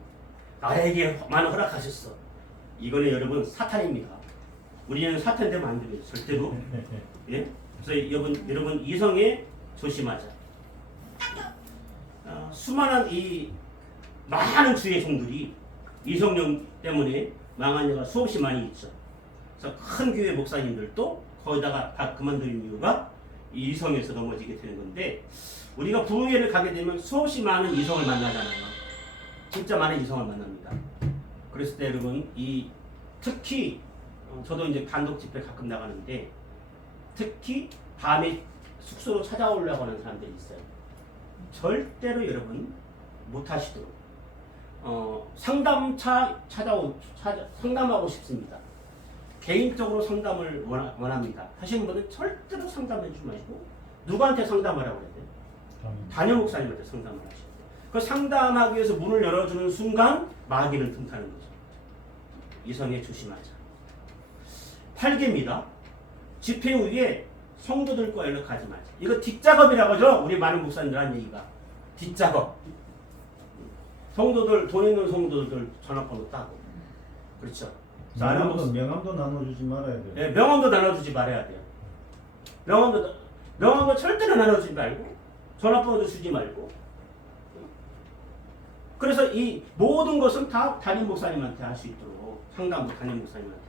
나에게만 허락하셨어. 이거는 여러분 사탄입니다. 우리는 사탄 되면 안 됩니다. 절대로. 예? 그래서 여러분 이성에 조심하자. 수많은 많은 주의 종들이 이성령 때문에 망한 여가 수없이 많이 있죠. 그래서 큰 교회 목사님들도 거기다가 다 그만두는 이유가 이성에서 넘어지게 되는 건데 우리가 부흥회를 가게 되면 수없이 많은 이성을 만나잖아요. 진짜 많은 이성을 만납니다. 그랬을 때 여러분 특히 저도 이제 단독 집회 가끔 나가는데 특히 밤에 숙소로 찾아오려고 하는 사람들이 있어요. 절대로 여러분 못 하시도록 상담차 상담하고 싶습니다. 개인적으로 상담을 원합니다. 하시는 분은 절대로 상담해 주지 마시고 누구한테 상담하라고 해야 돼요? 담임 목사님한테 상담을 하셔야 돼요. 그 상담하기 위해서 문을 열어주는 순간 마귀는 틈타는 거죠. 이성에 조심하자. 8개입니다. 집회 후에 성도들과 연락하지 마자. 이거 뒷작업이라고 하죠. 우리 많은 목사님들 한 얘기가. 뒷작업. 성도들, 돈 있는 성도들 전화번호 따고. 그렇죠. 명함도 나눠주지 말아야 돼요. 네, 명함도 나눠주지 말아야 돼요. 명함도 절대로 나눠주지 말고 전화번호도 주지 말고. 그래서 이 모든 것은 다 담임 목사님한테 할 수 있도록 상담도 담임 목사님한테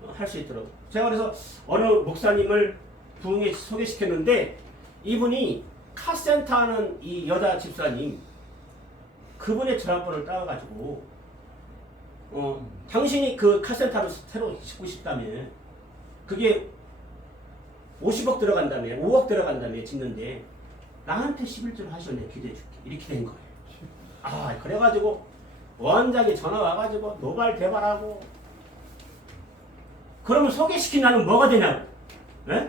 하고 할 수 있도록. 제가 그래서 어느 목사님을 부흥에 소개시켰는데 이분이 카센터 하는 이 여자 집사님 그분의 전화번호를 따가지고 당신이 그 카센터를 새로 짓고 싶다면 그게 50억 들어간다며 5억 들어간다며 짓는데 나한테 11조를 하시면 내가 기대해줄게. 이렇게 된 거예요. 그래가지고 원장이 전화 와가지고 노발대발하고 그러면 소개시킨 나는 뭐가 되냐고. 네?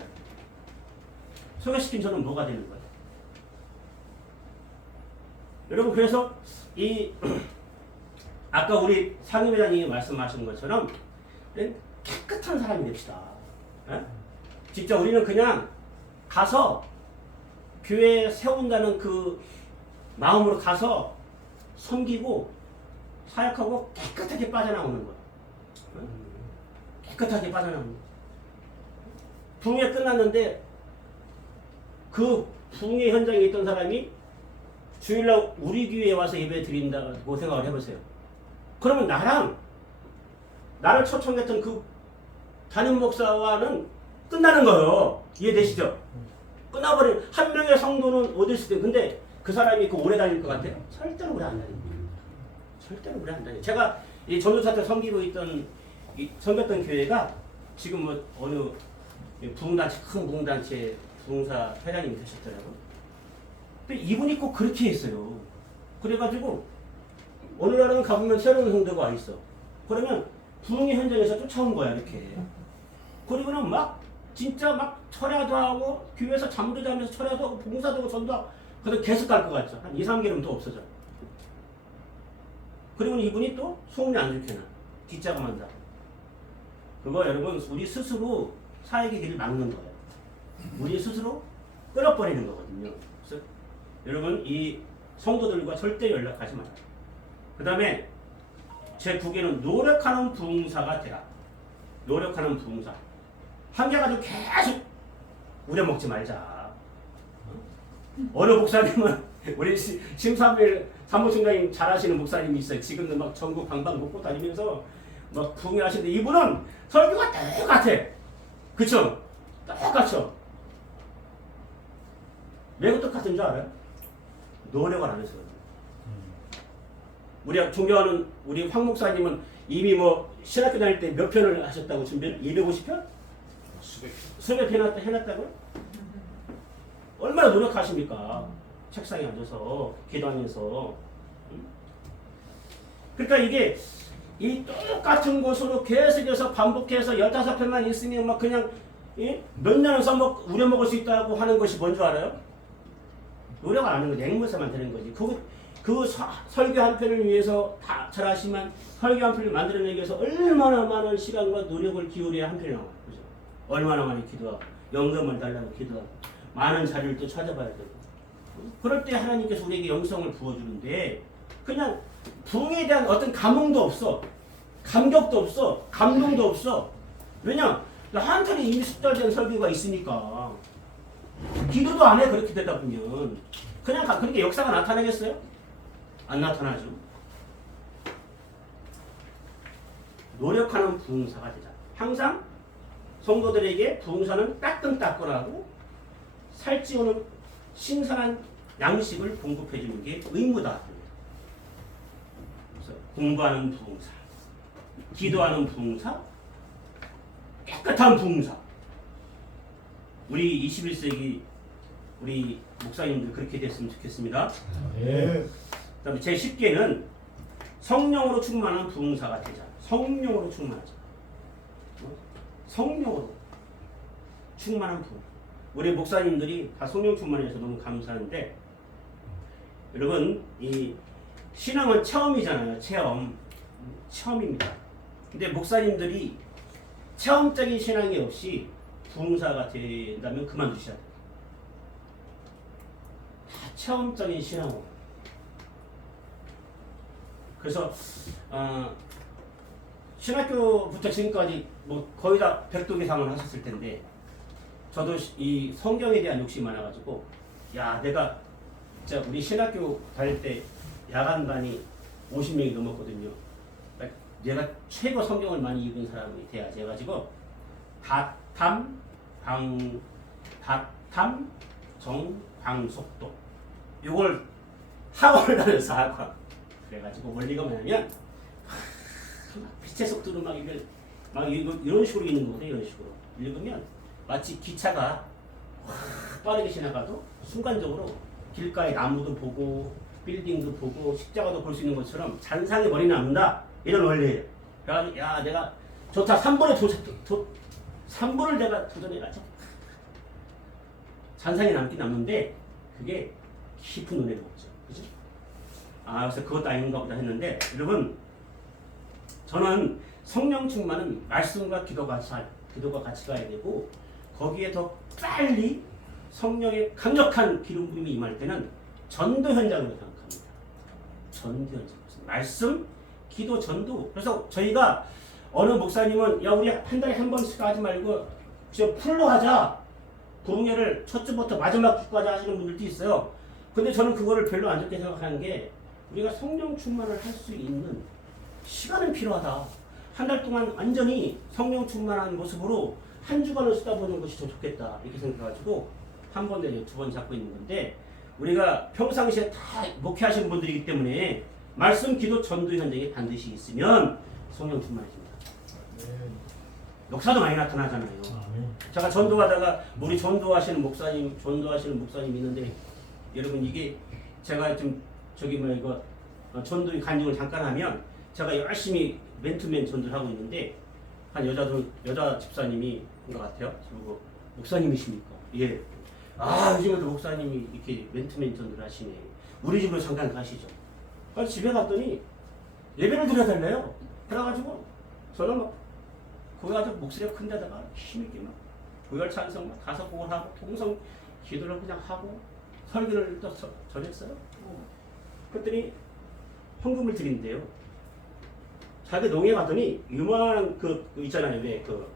소개시킨 저는 뭐가 되는 거예요? 여러분 그래서 아까 우리 상임회장님이 말씀하신 것처럼 깨끗한 사람이 됩시다. 네? 진짜 우리는 그냥 가서 교회 세운다는 그 마음으로 가서 섬기고 사역하고 깨끗하게 빠져나오는 거야. 깨끗하게 빠져나오는 거야. 부흥회 끝났는데 그 부흥회 현장에 있던 사람이 주일날 우리 교회에 와서 예배 드린다고 생각을 해보세요. 그러면 나를 초청했던 그 담임 목사와는 끝나는 거예요. 이해되시죠? 끝나버린 한 명의 성도는 어딜 수도 있는데 근데 그 사람이 그 오래 다닐 것 같아요? 절대로 오래 안 다닙니다. 절대로 오래 안 다녀요. 제가 이 전도사 때 섬기고 있던 섬겼던 교회가 지금 뭐 어느 부흥단체 큰 부흥단체 부흥사 회장님이 되셨더라고요. 근데 이분이 꼭 그렇게 했어요. 그래가지고 어느 날은 가보면 새로운 성도가 와 있어. 그러면 부흥의 현장에서 쫓아온 거야 이렇게. 그리고는 막 진짜 막 철야도 하고 교회에서 잠도 자면서 철야도 하고 봉사도 하고 전도 하고 그래도 계속 갈 것 같죠. 한 2, 3개월은 또 없어져. 그리고 이분이 또 소문이 안 좋게 나. 뒷자가 만다. 그거 여러분 우리 스스로 사역의 길을 막는 거예요. 우리 스스로 끊어버리는 거거든요. 그래서 여러분 이 성도들과 절대 연락하지 말아요. 그 다음에 제 9개는 노력하는 부흥사가 되라. 노력하는 부흥사. 한 개 가지고 계속 우려먹지 말자. 어느 목사님은 우리 심사빌 사무총장님 잘하시는 목사님이 있어요. 지금도 막 전국 방방 먹고 다니면서 막 부흥하시는데 이분은 설교가 똑같아. 그쵸? 똑같죠? 왜 똑같은 줄 알아요? 노력을 안 해서. 우리 존경하는 우리 황 목사님은 이미 뭐 신학교 다닐 때 몇 편을 하셨다고 준비를? 250편? 수백 편 해놨다고요? 얼마나 노력하십니까? 책상에 앉아서 기도하면서. 그러니까 이게 이 똑같은 것으로 계속해서 반복해서 15편만 있으면 막 그냥 몇 년을 우려먹을 수 있다고 하는 것이 뭔 줄 알아요? 노력 안 하는 거지. 앵무새만 되는 거지. 그 설교 한 편을 위해서 다 잘하시면 설교 한 편을 만들어내기 위해서 얼마나 많은 시간과 노력을 기울여야 한 편이 나와요. 그죠? 얼마나 많이 기도하고 영감을 달라고 기도하고 많은 자료를 또 찾아봐야 되고 그럴 때 하나님께서 우리에게 영성을 부어주는데 그냥 부흥에 대한 어떤 감흥도 없어. 감격도 없어. 감동도 없어. 왜냐? 한 편에 이미 숙달된 설교가 있으니까 기도도 안 해. 그렇게 되다 보면 그냥 그렇게 역사가 나타나겠어요? 안 나타나죠. 노력하는 부흥사가 되자. 항상 성도들에게 부흥사는 따끈따끈하고 살찌우는 신선한 양식을 공급해 주는 게 의무다. 그래서 공부하는 부흥사, 기도하는 부흥사, 깨끗한 부흥사. 우리 21세기 우리 목사님들 그렇게 됐으면 좋겠습니다. 예. 그다음에 제 10개는 성령으로 충만한 부흥사가 되자. 성령으로 충만하자. 성령으로 충만한 부흥. 우리 목사님들이 다 성령 충만해서 너무 감사한데 여러분 이 신앙은 체험이잖아요. 체험입니다. 근데 목사님들이 체험적인 신앙이 없이 부흥사가 된다면 그만두셔야 돼요. 다 체험적인 신앙으로. 그래서 신학교부터 지금까지 뭐 거의 다 100도 이상을 하셨을 텐데 저도 이 성경에 대한 욕심이 많아가지고 야 내가 진짜 우리 신학교 다닐 때 야간반이 50명이 넘었거든요. 그러니까 내가 최고 성경을 많이 읽은 사람이 돼야지 해가지고 다탐 정광속도 이걸 학원을 다녀서 학원. 그래가지고 원리가 뭐냐면 빛의 속도로 막 이런 식으로 읽는 거거든요. 이런 식으로 읽으면 마치 기차가 빠르게 지나가도 순간적으로 길가에 나무도 보고 빌딩도 보고 십자가도 볼 수 있는 것처럼 잔상이 머리 남는다. 이런 원리예요. 그래가지고 야 내가 좋다. 3번을 내가 도전해가지고 잔상이 남긴 남는데 그게 깊은 은혜가 없죠. 그죠? 그래서 그것도 아닌가 보다 했는데 여러분 저는 성령 충만은 말씀과 기도가 같이 가야 되고 거기에 더 빨리 성령의 강력한 기름 부음이 임할 때는 전도 현장으로 생각합니다. 전도 현장. 말씀, 기도 전도. 그래서 저희가 어느 목사님은 야 우리 한 달에 한 번씩 하지 말고 저 풀로 하자. 부흥회를 첫 주부터 마지막 주까지 하시는 분들도 있어요. 근데 저는 그거를 별로 안 좋게 생각하는 게 우리가 성령 충만을 할 수 있는 시간은 필요하다. 한 달 동안 완전히 성령 충만한 모습으로 한 주간을 쏟아보는 것이 더 좋겠다. 이렇게 생각해가지고 한 번 내려 두 번 잡고 있는 건데 우리가 평상시에 다 목회하시는 분들이기 때문에 말씀, 기도, 전도 현장에 반드시 있으면 성령 충만해집니다. 역사도 많이 나타나잖아요. 제가 전도하다가 우리 전도하시는 목사님 있는데 여러분 이게 제가 좀 저기 뭐 이거 전도의 간증을 잠깐 하면 제가 열심히 맨투맨 전도를 하고 있는데 한 여자 집사님이 온 것 같아요. 그리고 목사님이십니까? 예. 아 요즘에도 목사님이 이렇게 맨투맨 전도를 하시네. 우리 집으로 잠깐 가시죠. 그래서 집에 갔더니 예배를 드려달래요. 그래가지고 저는 막 거기 가서 목소리가 큰 데다가 힘있게 막 고열 찬송 막 5곡을 하고 통성 기도를 그냥 하고 설교를 또 전했어요. 그랬더니 헌금을 드린대요. 자기 농에 갔더니 유명한 그 있잖아요. 왜 그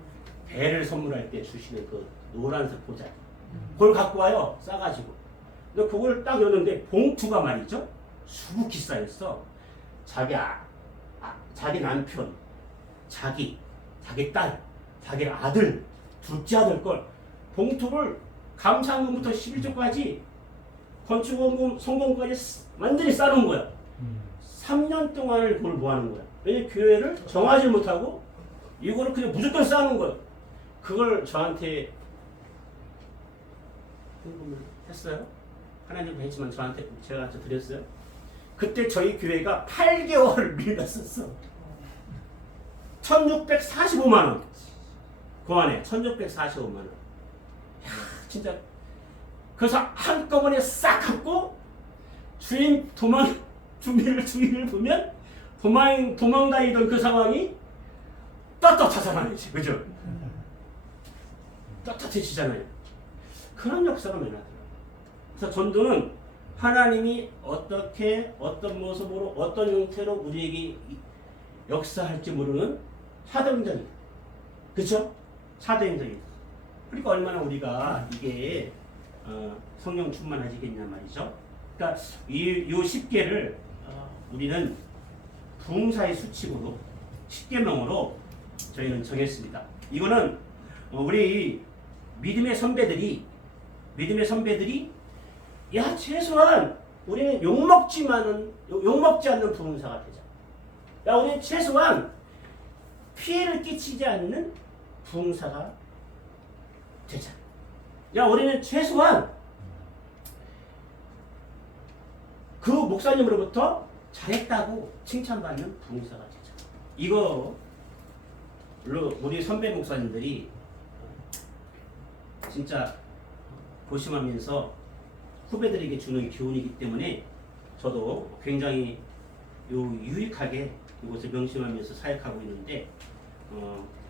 배를 선물할 때 주시는 그 노란색 보자기. 그걸 갖고 와요. 싸가지고. 근데 그걸 딱 여는데 봉투가 말이죠. 수북히 쌓였어. 자기 남편, 자기 딸, 자기 아들, 둘째 아들 걸 봉투를 감사원금부터 11조까지 건축원금, 성금까지 완전히 싸놓은 거야. 3년 동안을 그걸 뭐 하는 거야? 왜냐면 교회를 정하지 못하고 이거를 그냥 무조건 쌓는 거야. 그걸 저한테 헌금을 했어요. 하나님도 했지만 제가 드렸어요. 그때 저희 교회가 8개월을 밀렸었어. 1645만 원. 그 안에 1645만 원. 야, 진짜. 그래서 한꺼번에 싹 갖고 주인 주인을 보면 도망다니던 그 상황이 떳떳하잖아요. 그죠? 떳떳해지잖아요. 그런 역사가 많아요. 그래서 전도는 하나님이 어떻게 어떤 모습으로 어떤 형태로 우리에게 역사할지 모르는 사도행전이에요. 그렇죠? 사도행전이에요. 그러니까 얼마나 우리가 이게 성령 충만해지겠냐 말이죠. 그러니까 이 10개를 우리는 부흥사의 수칙으로 10계명으로 저희는 정했습니다. 이거는 우리 믿음의 선배들이 야 최소한 우리는 욕먹지 않는 부흥사가 되자. 야 우리는 최소한 피해를 끼치지 않는 부흥사가 되자. 야 우리는 최소한 그 목사님으로부터 잘했다고 칭찬받는 부흥사가 되자. 이거로 우리 선배 목사님들이 진짜 고심하면서 후배들에게 주는 교훈이기 때문에 저도 굉장히 유익하게 이것을 명심하면서 사역하고 있는데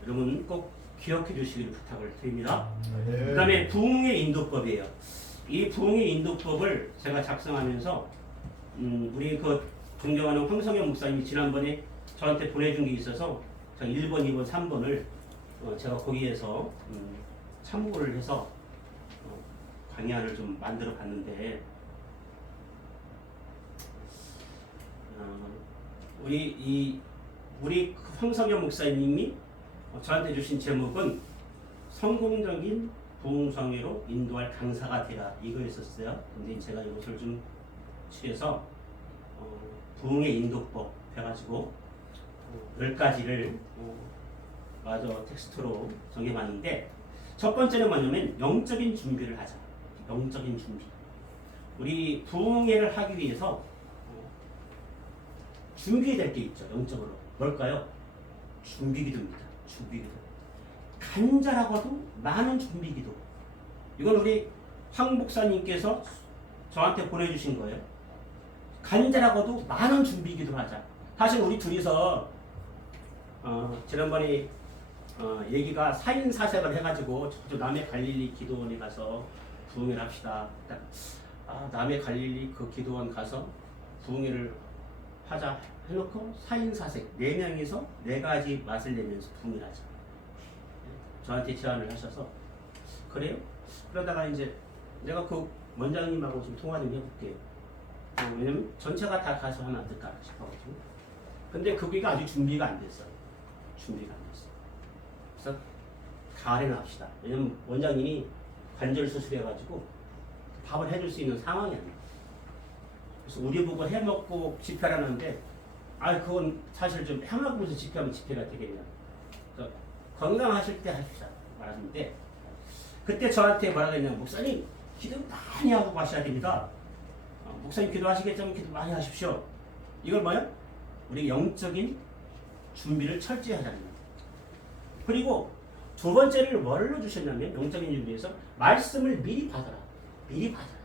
여러분 꼭 기억해 주시기를 부탁을 드립니다. 그 다음에 부흥의 인도법이에요. 이 부흥의 인도법을 제가 작성하면서 우리 그 존경하는 황성현 목사님이 지난번에 저한테 보내준 게 있어서 제가 1번, 2번, 3번을 제가 거기에서 참고를 해서 강의안을 좀 만들어 봤는데 우리 황성현 목사님이 저한테 주신 제목은 성공적인 부흥성회로 인도할 강사가 되라 이거였었어요. 근데 제가 이것을 좀 취해서 부흥의 인도법 해가지고 10가지를 마저 텍스트로 정해봤는데 첫 번째는 뭐냐면 영적인 준비를 하자. 영적인 준비. 우리 부흥회를 하기 위해서 준비해야 될 게 있죠. 영적으로. 뭘까요? 준비기도입니다. 준비기도. 간절하고도 많은 준비기도. 이건 우리 황 목사님께서 저한테 보내주신 거예요. 간절하고도 많은 준비기도를 하자. 사실 우리 둘이서 지난번에 얘기가 4인 사색을 해가지고 저쪽 남해 갈릴리 기도원에 가서 부흥회를 합시다. 남해 갈릴리 그 기도원 가서 부흥회를 하자 해놓고 4인 4색 4명이서 4가지 맛을 내면서 부흥을 하자. 저한테 제안을 하셔서 그래요? 그러다가 이제 내가 그 원장님하고 좀 통화 좀 해볼게요. 왜냐면 전체가 다 가서 하면 안 될까 싶어가지고. 근데 거기가 아직 준비가 안 됐어요. 준비가 안 됐어요. 그래서 가을에 나옵시다. 왜냐면 원장님이 관절 수술해가지고 밥을 해줄 수 있는 상황이 아니에요. 그래서 우리 보고 해먹고 집회라는데 그건 사실 좀 해먹으면서 집회하면 집회가 되겠냐. 그러니까 건강하실 때 하십시다 말하는데 그때 저한테 뭐라고 했냐면 목사님 기도 많이 하고 가셔야 됩니다. 목사님 기도하시겠지만 기도 많이 하십시오. 이걸 뭐요? 우리 영적인 준비를 철저히 하자는 거예요. 그리고 두 번째를 뭘로 주셨냐면 영적인 준비에서 말씀을 미리 받아라. 미리 받아라.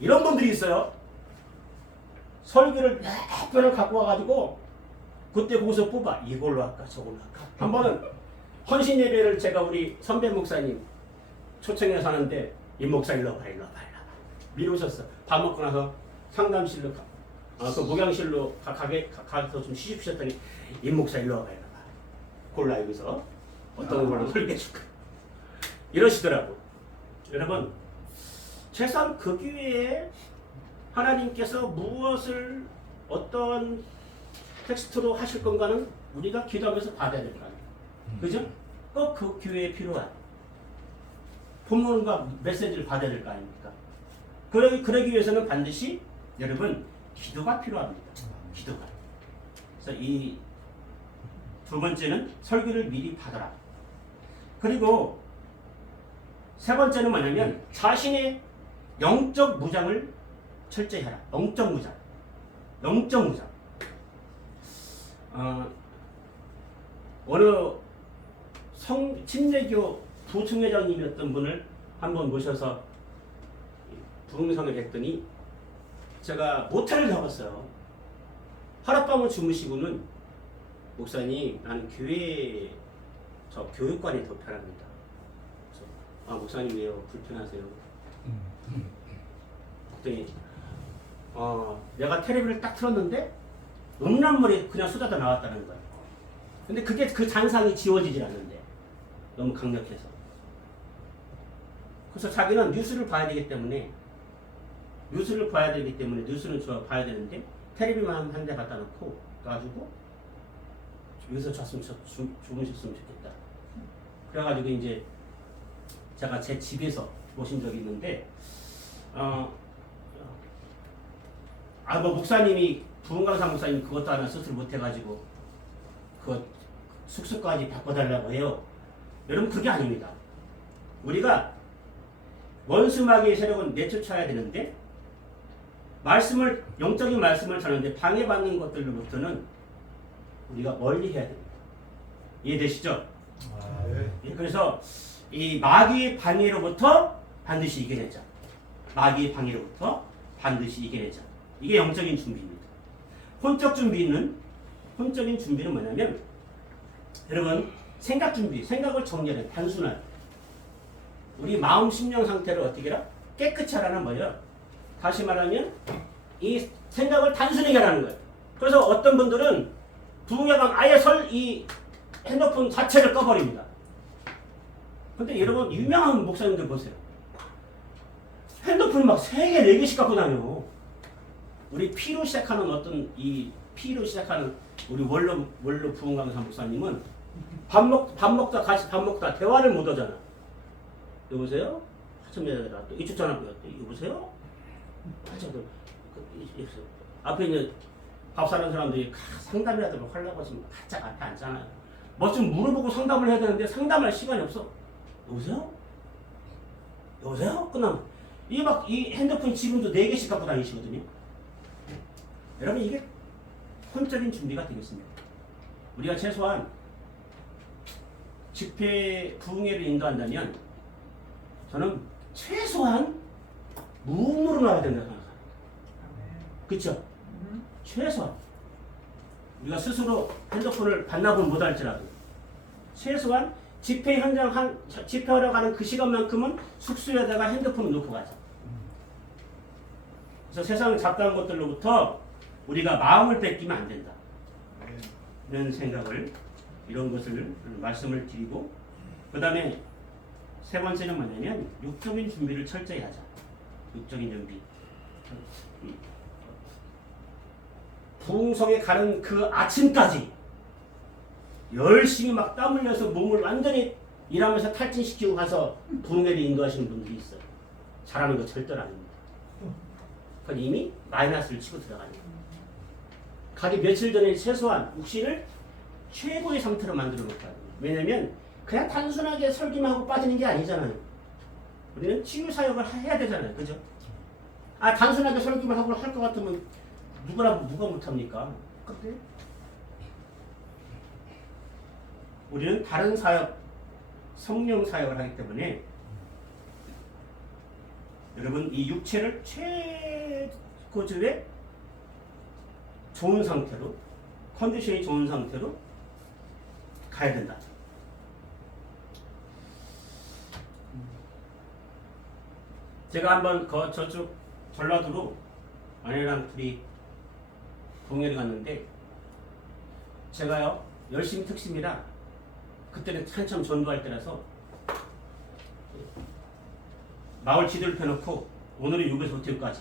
이런 분들이 있어요. 설교를 몇 번을 갖고 와가지고 그때 거기서 뽑아. 이걸로 할까 저걸로 할까. 한 번은 헌신 예배를 제가 우리 선배 목사님 초청해서 하는데 임 목사 일로 와봐. 미루셨어. 밥 먹고 나서 상담실로 그 목양실로 가서 좀 쉬십시오.했더니 임 목사 일로 와봐. 골라 여기서 어떤 걸로 설계해줄까. 이러시더라고. 여러분 최소한 그 기회에 하나님께서 무엇을 어떤 텍스트로 하실 건가는 우리가 기도하면서 받아야 될 거 아니에요. 그죠? 꼭 그 기회에 필요한 본문과 메시지를 받아야 될 거 아닙니까? 그러기 위해서는 반드시 여러분 기도가 필요합니다. 기도가. 그래서 이 두 번째는 설교를 미리 받아라. 그리고 세 번째는 뭐냐면 자신의 영적 무장을 철저히 하라. 영적 무장. 영적 무장. 어느 침례교 부총회장님이었던 분을 한번 모셔서 부흥성을 했더니 제가 모텔을 잡았어요. 하룻밤을 주무시고는 목사님 나는 교회 저 교육관이 더 편합니다. 그래서 목사님 왜요? 불편하세요? 그랬더니 내가 텔레비를 딱 틀었는데 음란물이 그냥 쏟아져 나왔다는 거예요. 근데 그게 그 잔상이 지워지질 않는데 너무 강력해서. 그래서 자기는 뉴스를 봐야 되기 때문에 뉴스는 저 봐야 되는데 텔레비만 한 대 갖다 놓고 가지고 여기서 주무셨으면 좋겠다. 그래가지고 이제 제가 제 집에서 모신 적이 있는데 목사님이 부흥강사 목사님 그것도 하나 스스로 못해가지고 그 숙소까지 바꿔달라고 해요. 여러분 그게 아닙니다. 우리가 원수마귀의 세력은 내쫓아야 되는데 영적인 말씀을 전하는데 방해받는 것들로부터는 우리가 멀리 해야 됩니다. 이해되시죠? 예. 그래서 이 마귀의 방해로부터 반드시 이겨내자. 마귀의 방해로부터 반드시 이겨내자. 이게 영적인 준비입니다. 혼적인 준비는 뭐냐면 여러분 생각 준비, 생각을 정리하는 단순한 우리 마음 심령 상태를 어떻게 해라? 깨끗이 하라는 거예요. 다시 말하면 이 생각을 단순하게 하라는 거예요. 그래서 어떤 분들은 부흥회 가면 아예 이 핸드폰 자체를 꺼버립니다. 근데 여러분 유명한 목사님들 보세요. 핸드폰 막 3개, 4개씩 갖고 다녀. 우리 P로 시작하는 우리 원로 부흥강사 목사님은 밥 먹다 대화를 못 하잖아. 여보세요? 하천 여자들아 또 이쪽 전화 보였대. 여보세요? 하천 앞에 있는 밥 사는 사람들이 상담이라도 하려고 하시면 바짝 앞에 앉잖아요. 뭐 좀 물어보고 상담을 해야 되는데 상담할 시간이 없어. 여보세요? 끝나면 이 핸드폰 지금도 4개씩 갖고 다니시거든요. 여러분 이게 혼적인 준비가 되겠습니다. 우리가 최소한 집회 부흥회를 인도한다면 저는 최소한 무음으로 나와야 된다고 생각합니다. 그렇죠? 최소한 우리가 스스로 핸드폰을 반납을 못할지라도 최소한 집회하러 가는 그 시간만큼은 숙소에다가 핸드폰을 놓고 가자. 그래서 세상 잡다한 것들로부터 우리가 마음을 뺏기면 안 된다. 이런 생각을, 이런 것을 말씀을 드리고, 그 다음에 세 번째는 뭐냐면 육적인 준비를 철저히 하자. 육적인 준비. 부흥성에 가는 그 아침까지 열심히 막 땀 흘려서 몸을 완전히 일하면서 탈진시키고 가서 부흥회를 인도하시는 분들이 있어요. 잘하는 거 절대로 아닙니다. 그건 이미 마이너스를 치고 들어가는 거예요. 가기 며칠 전에 최소한 육신을 최고의 상태로 만들어 놓을까 해요. 왜냐면 그냥 단순하게 설교만 하고 빠지는 게 아니잖아요. 우리는 치유 사역을 해야 되잖아요. 그죠? 아, 단순하게 설교만 하고 할 것 같으면 누가 못합니까? 근데 우리는 다른 사역, 성령 사역을 하기 때문에 여러분 이 육체를 최고조의 좋은 상태로, 컨디션이 좋은 상태로 가야 된다. 제가 한번 저쪽 전라도로 아내랑 둘이 동해를 갔는데, 제가요 열심히 특심이라 그때는 한참 전도할 때라서 마을 지도를 펴놓고 오늘은 6에서 5태우까지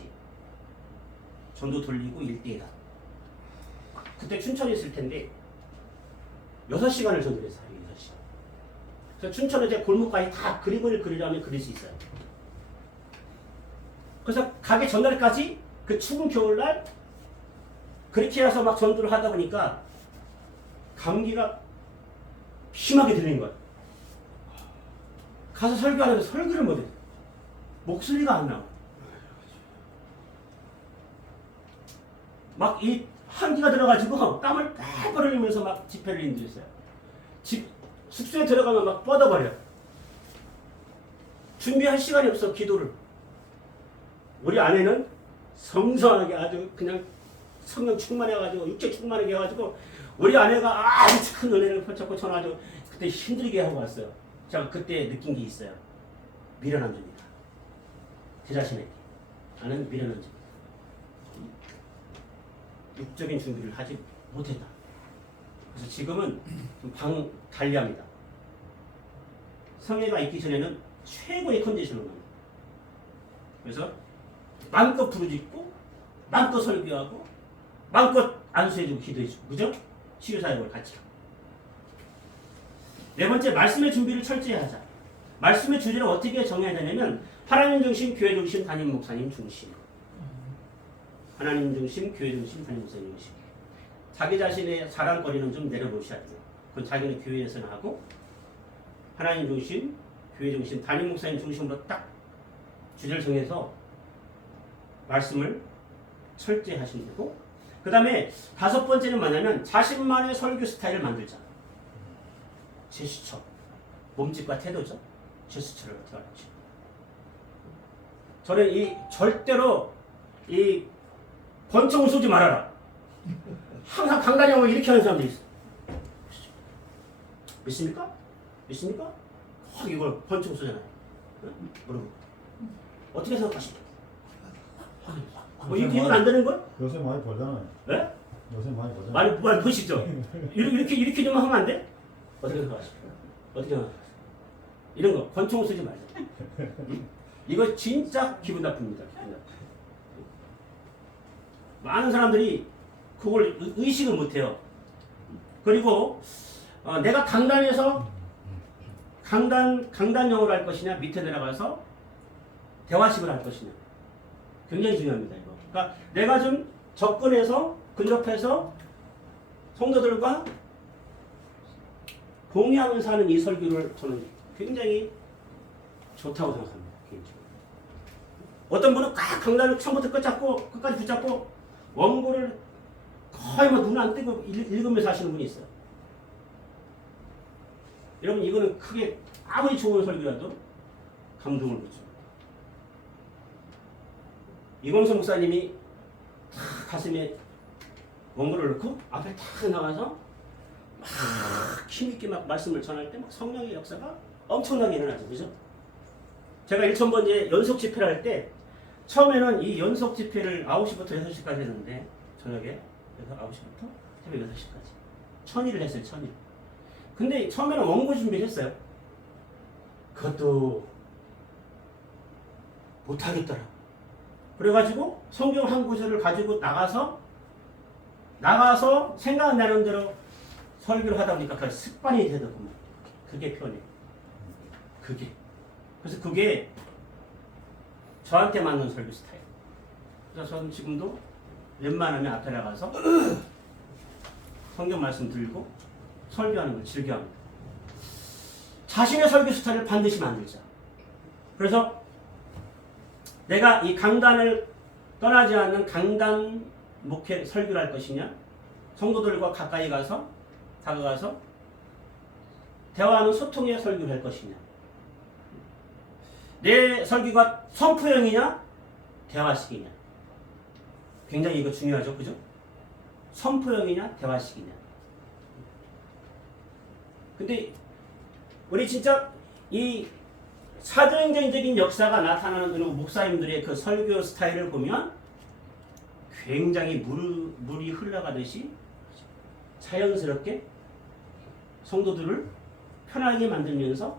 전도 돌리고 1대1다. 그때 춘천에 있을 텐데 6시간을 전도를 했어요. 6시간. 그래서 춘천에 제 골목까지 다 그림을 그리려면 그릴 수 있어요. 그래서 가기 전날까지 그 추운 겨울날 그렇게 해서 막 전도를 하다 보니까 감기가 심하게 들린 거야. 가서 설교하는데 설교를 못해. 목소리가 안 나와. 막 이 한기가 들어가지고 땀을 뻘뻘 흘리면서 막 집회를 인도했어요. 숙소에 들어가면 막 뻗어버려. 준비할 시간이 없어, 기도를. 우리 아내는 성성하게 아주 그냥 성령 충만해가지고 육체 충만하게 해가지고 우리 아내가 아주 큰 은혜를 펼쳤고 저는 아주 그때 힘들게 하고 왔어요. 제가 그때 느낀 게 있어요. 미련한 점이다. 제 자신에게 나는 미련한 점이다. 육적인 준비를 하지 못했다. 그래서 지금은 좀 달리합니다. 성회가 있기 전에는 최고의 컨디션으로 갑니다. 그래서 마음껏 부르짖고 마음껏 설교하고 마음껏 안수해주고 기도해주고, 그죠? 치유사역을 같이 하고. 네 번째, 말씀의 준비를 철저히 하자. 말씀의 주제를 어떻게 정해야 되냐면 하나님 중심, 교회 중심, 담임 목사님 중심. 하나님 중심, 교회 중심, 담임 목사님 중심. 자기 자신의 자랑거리는 좀 내려놓으셔야 돼요. 그건 자기는 교회에서는 하고, 하나님 중심, 교회 중심, 담임 목사님 중심으로 딱 주제를 정해서 말씀을 철저히 하시면 되고, 그 다음에 5번째는 뭐냐면 자신만의 설교 스타일을 만들자. 제스처, 몸짓과 태도죠. 제스처를 어떻게 할지. 저는 절대로 이 권총을 쏘지 말아라. 항상 강단이 오면 이렇게 하는 사람들이 있어요. 믿습니까? 믿습니까? 이걸 권총 쏘잖아요. 뭐라고? 어떻게 생각하십니까? 이건 안 되는 걸? 요새 많이 보잖아요. 네? 요새 많이 보잖아요. 많이 보시죠? 이렇게 좀 하면 안 돼? 어떻게 생각하십니까? 어떻게 생각하십니까? 이런 거 권총 쓰지 말자. 이거 진짜 기분 나쁩니다. 기분 나쁘. 많은 사람들이 그걸 의식을 못해요. 그리고 내가 강단에서 강단형으로 할 것이냐, 밑에 내려가서 대화식을 할 것이냐, 굉장히 중요합니다. 이거. 그러니까 내가 좀 접근해서 근접해서 성도들과 공유하면서 하는 이 설교를 저는 굉장히 좋다고 생각합니다. 개인적으로. 어떤 분은 꽉 강단을 처음부터 끝까지 붙잡고 원고를 거의 뭐 눈 안 뜨고 읽으면서 하시는 분이 있어요. 여러분, 이거는 크게 아무리 좋은 설교라도 감동을 못 줍니다. 이광수 목사님이 탁 가슴에 원고를 넣고 앞에 탁 나와서 막 힘있게 막 말씀을 전할 때 막 성령의 역사가 엄청나게 일어나죠. 그죠? 제가 1000번째 연속 집회를 할 때 처음에는 이 연속 집회를 9시부터 6시까지 했는데 저녁에 9시부터 새벽 6시까지. 1000일을 했어요. 1000일. 근데 처음에는 원고 준비를 했어요. 그것도 못하겠더라. 그래가지고 성경 한 구절을 가지고 나가서 생각나는 대로 설교를 하다 보니까 그 습관이 되더구만. 그게 편해. 그래서 그게 저한테 맞는 설교 스타일. 그래서 저는 지금도 웬만하면 앞에 나가서 성경 말씀 들고 설교하는 걸 즐겨합니다. 자신의 설교 스타일을 반드시 만들자. 그래서 내가 이 강단을 떠나지 않는 강단 목회 설교를 할 것이냐, 성도들과 가까이 가서 다가가서 대화하는 소통의 설교를 할 것이냐, 내 설교가 선포형이냐 대화식이냐. 굉장히 이거 중요하죠. 그죠? 선포형이냐 대화식이냐. 근데 우리 진짜 이 사도행전적인 역사가 나타나는 그리고 목사님들의 그 설교 스타일을 보면 굉장히 물이 흘러가듯이 자연스럽게 성도들을 편하게 만들면서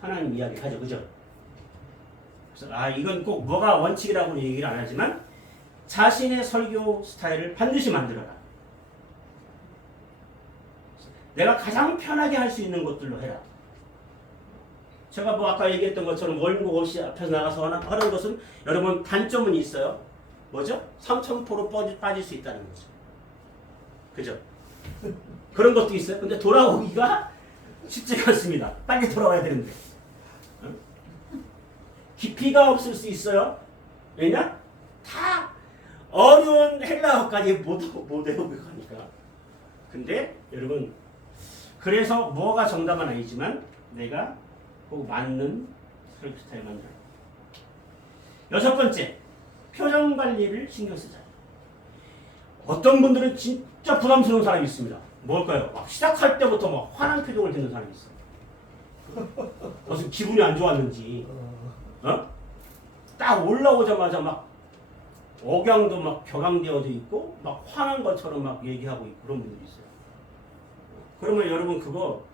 하나님 이야기 하죠. 그죠? 그래서 이건 꼭 뭐가 원칙이라고 얘기를 안 하지만 자신의 설교 스타일을 반드시 만들어라. 내가 가장 편하게 할 수 있는 것들로 해라. 제가 뭐 아까 얘기했던 것처럼 원고 없이 앞에서 나가서 하는 것은 여러분 단점은 있어요. 뭐죠? 3000% 빠질 수 있다는 거죠. 그죠? 그런 것도 있어요. 근데 돌아오기가 쉽지가 않습니다. 빨리 돌아와야 되는데. 깊이가 없을 수 있어요. 왜냐? 다 어려운 헬라어까지 못 외우고 가니까. 근데 여러분, 그래서 뭐가 정답은 아니지만 내가 꼭 맞는 설교 스타일 만들어. 6번째, 표정 관리를 신경 쓰자. 어떤 분들은 진짜 부담스러운 사람이 있습니다. 뭘까요? 막 시작할 때부터 막 화난 표정을 짓는 사람이 있어요. 무슨 기분이 안 좋았는지. 딱 올라오자마자 막 억양도 막 격앙되어져 있고 막 화난 것처럼 막 얘기하고 있고 그런 분들이 있어요. 그러면 여러분 그거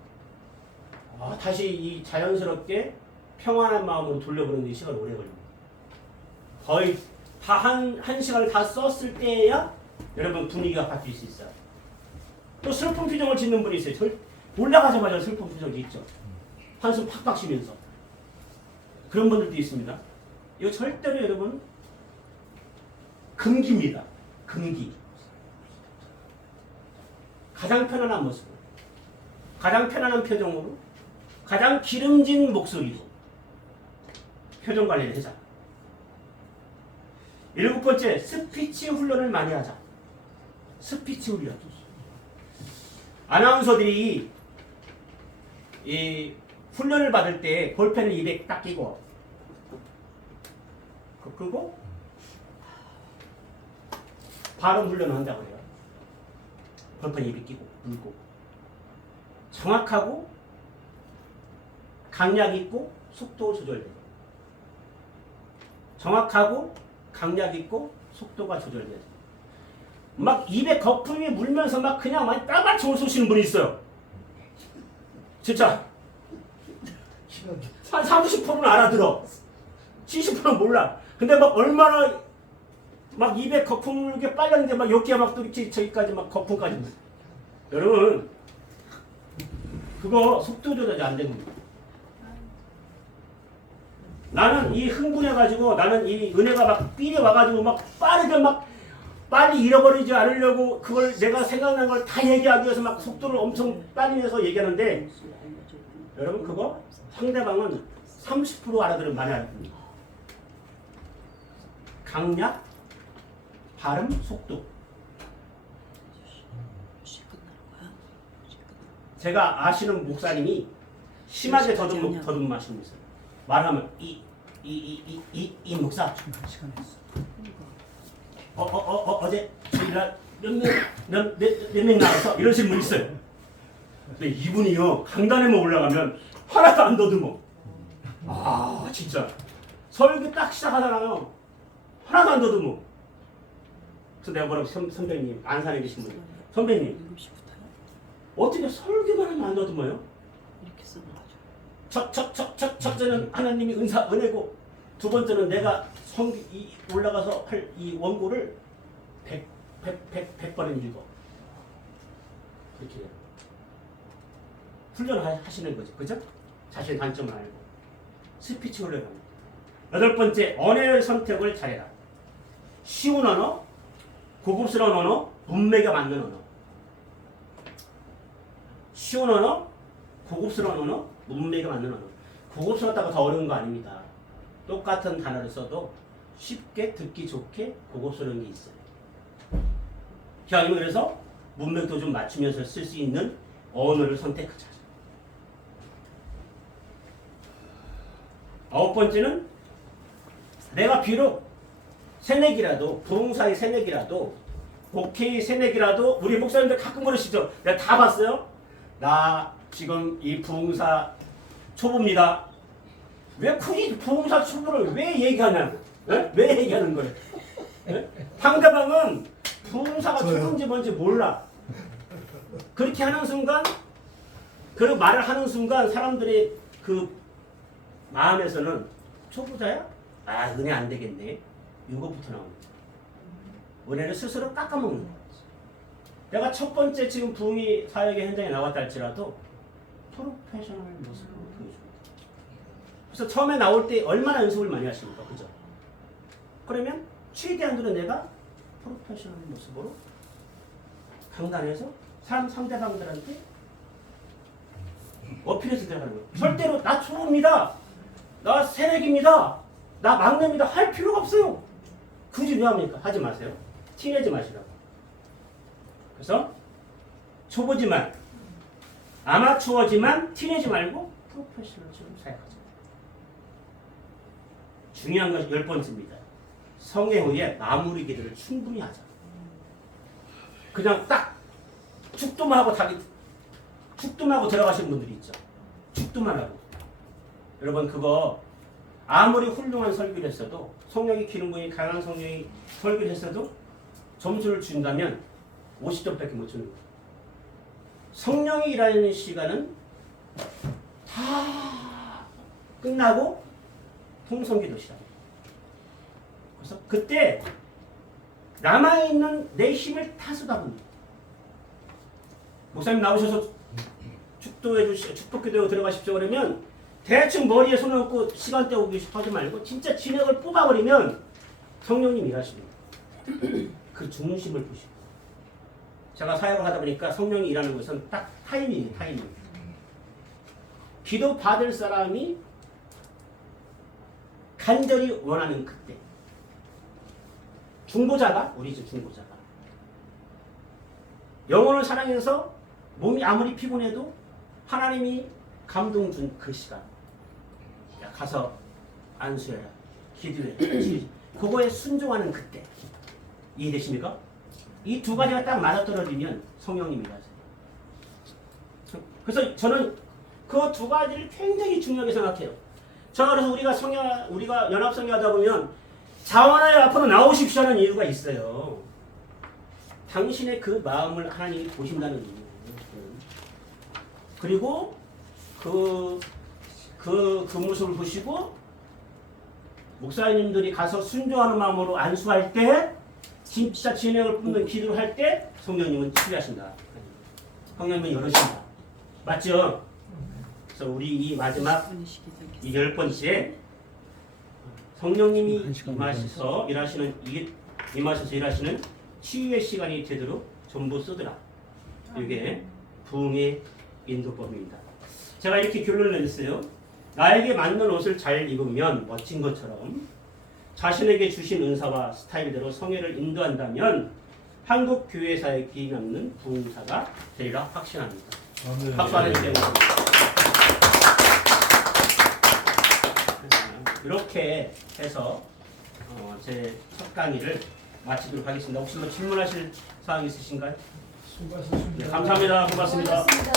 다시 이 자연스럽게 평안한 마음으로 돌려보는 데 시간이 오래 걸립니다. 거의 다 한 시간을 다 썼을 때야 여러분 분위기가 바뀔 수 있어요. 또 슬픈 표정을 짓는 분이 있어요. 올라가자마자 슬픈 표정 짓죠. 한숨 팍팍 쉬면서. 그런 분들도 있습니다. 이거 절대로 여러분 금기입니다. 금기. 가장 편안한 모습으로, 가장 편안한 표정으로, 가장 기름진 목소리로 표정 관리를 하자. 7번째, 스피치 훈련을 많이 하자. 스피치 훈련. 아나운서들이 이 훈련을 받을 때 볼펜을 입에 딱 끼고 그리고 발음 훈련을 한다고 해요. 볼펜 입에 끼고 물고 정확하고 강약 있고 속도 조절돼요. 정확하고 강약 있고 속도가 조절돼요. 막 입에 거품이 물면서 막 그냥 많이 따발총을 쏘시는 분이 있어요. 진짜 한 30%는 알아들어. 70%는 몰라. 근데 막 얼마나 막 입에 거품 이렇게 빨렸는데 막 여기가 막 또 이렇게 저기까지 막 거품까지. 여러분 그거 속도 조절이 안 되는 거예요. 나는 이 흥분해가지고 나는 이 은혜가 막 삘이 와가지고 막 빠르게 막 빨리 잃어버리지 않으려고 그걸 내가 생각난 걸 다 얘기하기 위해서 막 속도를 엄청 빨리 내서 얘기하는데 여러분 그거 상대방은 30% 알아들으면 많이 알아듣습니다. 강약, 발음, 속도. 제가 아시는 목사님이 심하게 더듬마시는 분 있어요. 말하면 이 목사 어제 저희가 몇명 나와서 이러신 분 있어요. 근데 이분이요 강단에만 올라가면 하나도 안 더듬어. 진짜 설교 딱 시작하잖아요. 하나도 안 더듬어. 그래서 내가 뭐라고 선배님 안산에 계신 분 선배님 7시부터요? 어떻게 설교만 하면 안 얻어먹어요? 이렇게 써놔가지고. 첫째는 하나님이 은혜고 두 번째는 내가 올라가서 할 이 원고를 100번은 읽어. 그렇게 해요. 훈련하시는 거죠. 그죠? 자신의 단점을 알고. 스피치 훈련합니다. 8번째, 언어의 선택을 잘해라. 쉬운 언어, 고급스러운 언어, 문맥에 맞는 언어. 쉬운 언어, 고급스러운 언어, 문맥에 맞는 언어. 고급스럽다고 더 어려운 거 아닙니다. 똑같은 단어를 써도 쉽게 듣기 좋게 고급스러운 게 있어요. 기왕이면 그래서 문맥도 좀 맞추면서 쓸 수 있는 언어를 선택하자. 9번째는 내가 비록 새내기라도 부흥사의 새내기라도 목회의 새내기라도 우리 목사님들 가끔 그러시죠. 내가 다 봤어요. 나 지금 이 부흥사 초보입니다. 왜 굳이 부흥사 초보를 왜 얘기하냐? 네? 왜 얘기하는 거예요? 네? 상대방은 부흥사가 초보인지 뭔지 몰라. 그렇게 하는 순간 그 말을 하는 순간 사람들의 그 마음에서는 초보자야? 아 은혜 안 되겠네. 이거부터 나옵니다. 은혜를 스스로 깎아먹는 거지. 내가 첫 번째 지금 부흥이 사역의 현장에 나왔다 할지라도 프로페셔널 모습으로 보여줍니다. 그래서 처음에 나올 때 얼마나 연습을 많이 하십니까? 그죠? 그러면 최대한으로 내가 프로페셔널 모습으로 강단에서 상대방들한테 어필해서 들어가는 거예요. 절대로 나 초보입니다. 나 새내기입니다. 나 막내입니다. 할 필요가 없어요. 굳이 왜 합니까? 하지 마세요. 티내지 마시라고. 그래서 초보지만 아마추어지만 티내지 말고 프로페셔널처럼 사역하자. 중요한 것이 10번째입니다. 성회 후에 마무리 기도를 충분히 하자. 그냥 딱 축도만 하고 들어가시는 분들이 있죠. 축도만 하고. 여러분 그거 아무리 훌륭한 설교를 했어도 성령이 기름부이 강한 성령이 설교를 했어도 점수를 준다면 50점밖에 못 주는 거예요. 성령이 일하는 시간은 다 끝나고 통성기도 시작해요. 그래서 그때 남아있는 내 힘을 다 쏟아붓는 목사님 나오셔서 축복기도에 들어가십시오 그러면 대충 머리에 손을 얹고 시간 때우기 하지 말고 진짜 진액을 뽑아버리면 성령님 일하십니다. 그 중심을 보시고 제가 사역을 하다 보니까 성령이 일하는 것은 딱 타이밍이에요. 타이밍. 기도 받을 사람이 간절히 원하는 그때 중보자가 우리죠. 중보자가 영혼을 사랑해서 몸이 아무리 피곤해도 하나님이 감동 준 그 시간 야, 가서 안수해라 기도해라 그거에 순종하는 그때 이해되십니까? 이 두 가지가 딱 맞아떨어지면 성령님이 하세요. 그래서 저는 그 두 가지를 굉장히 중요하게 생각해요. 저 그래서 우리가 연합성회 하다 보면 자원하여 앞으로 나오십시오 하는 이유가 있어요. 당신의 그 마음을 하나님이 보신다는 이유예요. 그리고 그 모습을 보시고 목사님들이 가서 순종하는 마음으로 안수할 때 진짜 진행을 뽑는 기도를 할 때 성령님은 치유하신다. 성령님은 열으신다. 맞죠? 그래서 우리 이 마지막 이 10번째 성령님이 임하셔서 일하시는 치유의 시간이 되도록 전부 쓰더라. 이게 부흥의 인도법입니다. 제가 이렇게 결론을 내렸어요. 나에게 맞는 옷을 잘 입으면 멋진 것처럼 자신에게 주신 은사와 스타일대로 성회를 인도한다면 한국 교회사에 끼임 없는 부흥사가 되리라 확신합니다. 박수 안 해도 되고. 이렇게 해서 제 첫 강의를 마치도록 하겠습니다. 혹시 뭐 질문하실 사항 있으신가요? 수고하셨습니다. 네, 감사합니다. 고맙습니다. 고맙습니다.